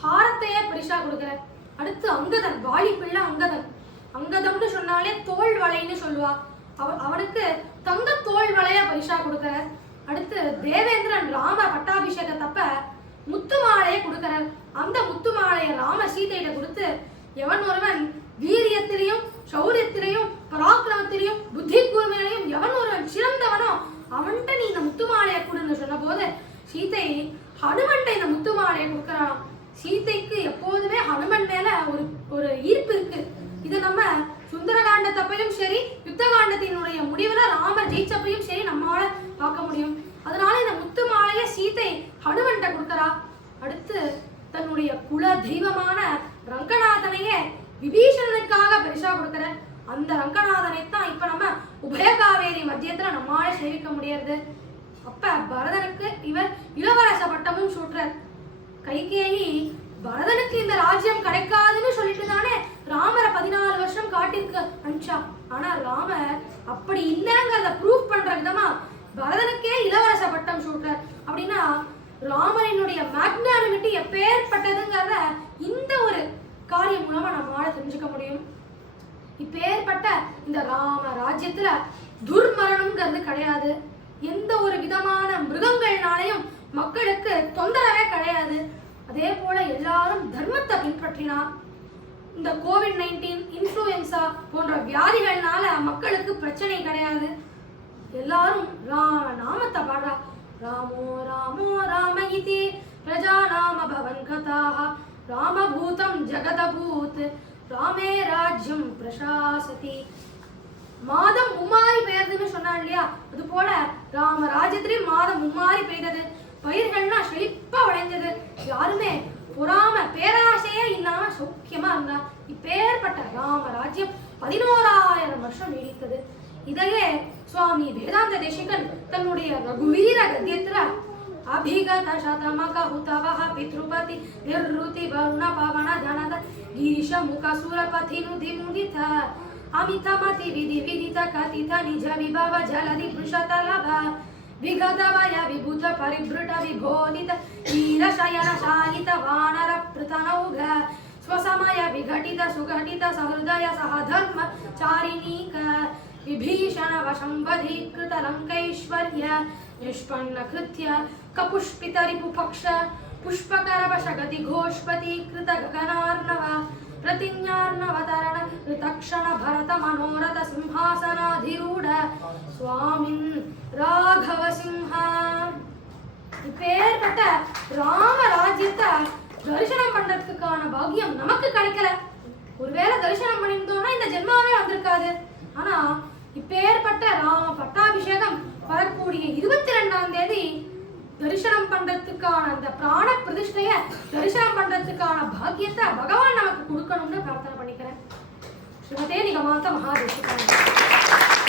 ஹாரத்தையே பரிசா கொடுக்கிறார். அடுத்து அங்கதன், வாலி பிள்ளை அங்கதம்னு சொன்னாலே தோல் வளைன்னு சொல்லுவா. அவனுக்கு தங்க தோல் வளைய பரிசா கொடுக்கிறார். அடுத்து தேவேந்திரன் ராம பட்டாபிஷேகத்தப்ப முத்து மாலையை கொடுக்கிறார். அந்த முத்து மாலையை ராம சீதையிட கொடுத்து, எவன் ஒருவன் வீரியத்திலையும் சௌரியத்திலையும் பராக்கிரமத்திலையும் புத்தி கூர்மையிலையும் எவன் ஒருவன் சிறந்தவனோ அவன்கிட்ட நீ இந்த முத்து மாலையை கொடுன்னு சொன்ன போது சீதை ஹனுமன்ட்ட இந்த முத்து மாலையை கொடுக்கிறான். சீதைக்கு எப்போதுமே ஹனுமன் மேல ஒரு ஈர்ப்பு இருக்கு. இது நம்ம சுந்தரகாண்டத்தப்பையும் சரி யுத்தகாண்டத்தினுடைய முடிவுல ராமர் ஜெயிச்சப்பையும் சரி நம்மளால பார்க்க முடியும். அதனால இந்த முத்து மாலையை சீதை ஹனுமன்ட்ட கொடுக்கறா. அடுத்து தன்னுடைய குல தெய்வமான ரங்கநாதனையே விபீஷணனுக்காக பரிசா கொடுக்கிற அந்த ரங்கநாதனை தான் இப்ப நம்ம உபயகாவேரி மத்தியத்துல நம்மால சேவிக்க முடியாது. அப்ப பரதனுக்கு இவர் இளவரச பட்டமும் சூட்டுறார். கைகேயி பரதனுக்கு இந்த ராஜ்யம் கிடைக்காதுன்னு சொல்லிட்டு தானே ராமரை 14 வருஷம் காட்டிற்கு அனுப்பிச்சா. ஆனா ராமர் அப்படி இல்லைங்கிறத ப்ரூவ் பண்ற விதமா பரதனுக்கே இளவரச பட்டம் சூட்டுறார். அப்படின்னா ராமரினுடைய மேக்னானிமிட்டி எப்பேற்பட்டதுங்கிறத இந்த ஒரு காரியம் மூலமா நம்மளால தெரிஞ்சுக்க முடியும். இப்பேற்பட்ட இந்த ராம ராஜ்யத்துல துர்மரணம்ங்கிறது கிடையாது. எந்த ஒரு விதமான மிருகங்கள்னாலையும் மக்களுக்கு தொந்தரவே கிடையாது. அதே போல எல்லாரும் தர்மத்தை பின்பற்றினார். இந்த கோவிட்-19 இன்ஃப்ளூயன்சா போன்ற வியாதிகள்னால மக்களுக்கு பிரச்சனை கிடையாது. எல்லாரும் நாமத்தை பாடுறா. ராமோ ராமோ ராம இதி பிரஜா நாம பவன் கதாஹ ராமபூதம் ஜகதபூத் ராமே ராஜ்யம் பிரசாசதி. மாதம் மும்மாறி பெய்யுதுன்னு சொன்னான் இல்லையா, அது போல ராம ராஜ்யத்திலேயும் மாதம் மும்மாறி பெய்தது. பயிர்கள்னா செழிப்பா விளைஞ்சது. யாருமே பொறாம பேராசையே இல்லாம சௌக்கியமா இருந்தா. இப்பேற்பட்ட ராம ராஜ்யம் 11,000 வருஷம் நீடித்தது. இதையே சுவாமி வேதாந்த தேசிகன் தன்னுடைய ரகுவீர கத்தியத்துல அபிகத சதமக ஹுதவஹ பித்ருபதி நிர்ருதி வருண பவன ஜனத ஈஷ முக சுரபதி நுதி முதித அமிதமதி விதி விதித கதித நிஜ விபவ ஜலதி புருஷதலப விகதவய விபுத பரிபೃಟ விபோதித ஈரசயன சாயித வானர பிரதனௌக ஸ்வசமய விகடித சுகடித சஹృదய சஹதர்ம சாரிணீக விபீஷண வசம்பதீக்ருத லங்கைஸ்வர்ய நிஷ்பन्न கிருத்ய கபுஷ்பித ரிபுபக்ஷ புஷ்பகரவசகதி கோஷ்பதீக்ருத ககனார்ணவ प्रतिज्ञार्णवतरण ऋतक्षण भरत मनोरथ सिंहासनाधिरूढ़ स्वामिन् राघव सिंह. இப்பேற்பட்ட ராம ராஜ்யத்தை தரிசனம் பண்றதுக்கான பாக்கியம் நமக்கு கிடைக்கல. ஒருவேளை தரிசனம் பண்ணியிருந்தோம்னா இந்த ஜென்மாவே வந்திருக்காது. ஆனா இப்பேற்பட்ட ராம பட்டாபிஷேகம் வரக்கூடிய 22ஆம் தேதி தரிசனம் பண்றதுக்கான அந்த பிராண பிரதிஷ்டைய தரிசனம் பண்றதுக்கான பாக்கியத்தை பகவான் நமக்கு கொடுக்கணும்னு பிரார்த்தனை பண்ணிக்கிறேன். ஸ்ரீமதே நிகமாந்த மகாதேசிகாய.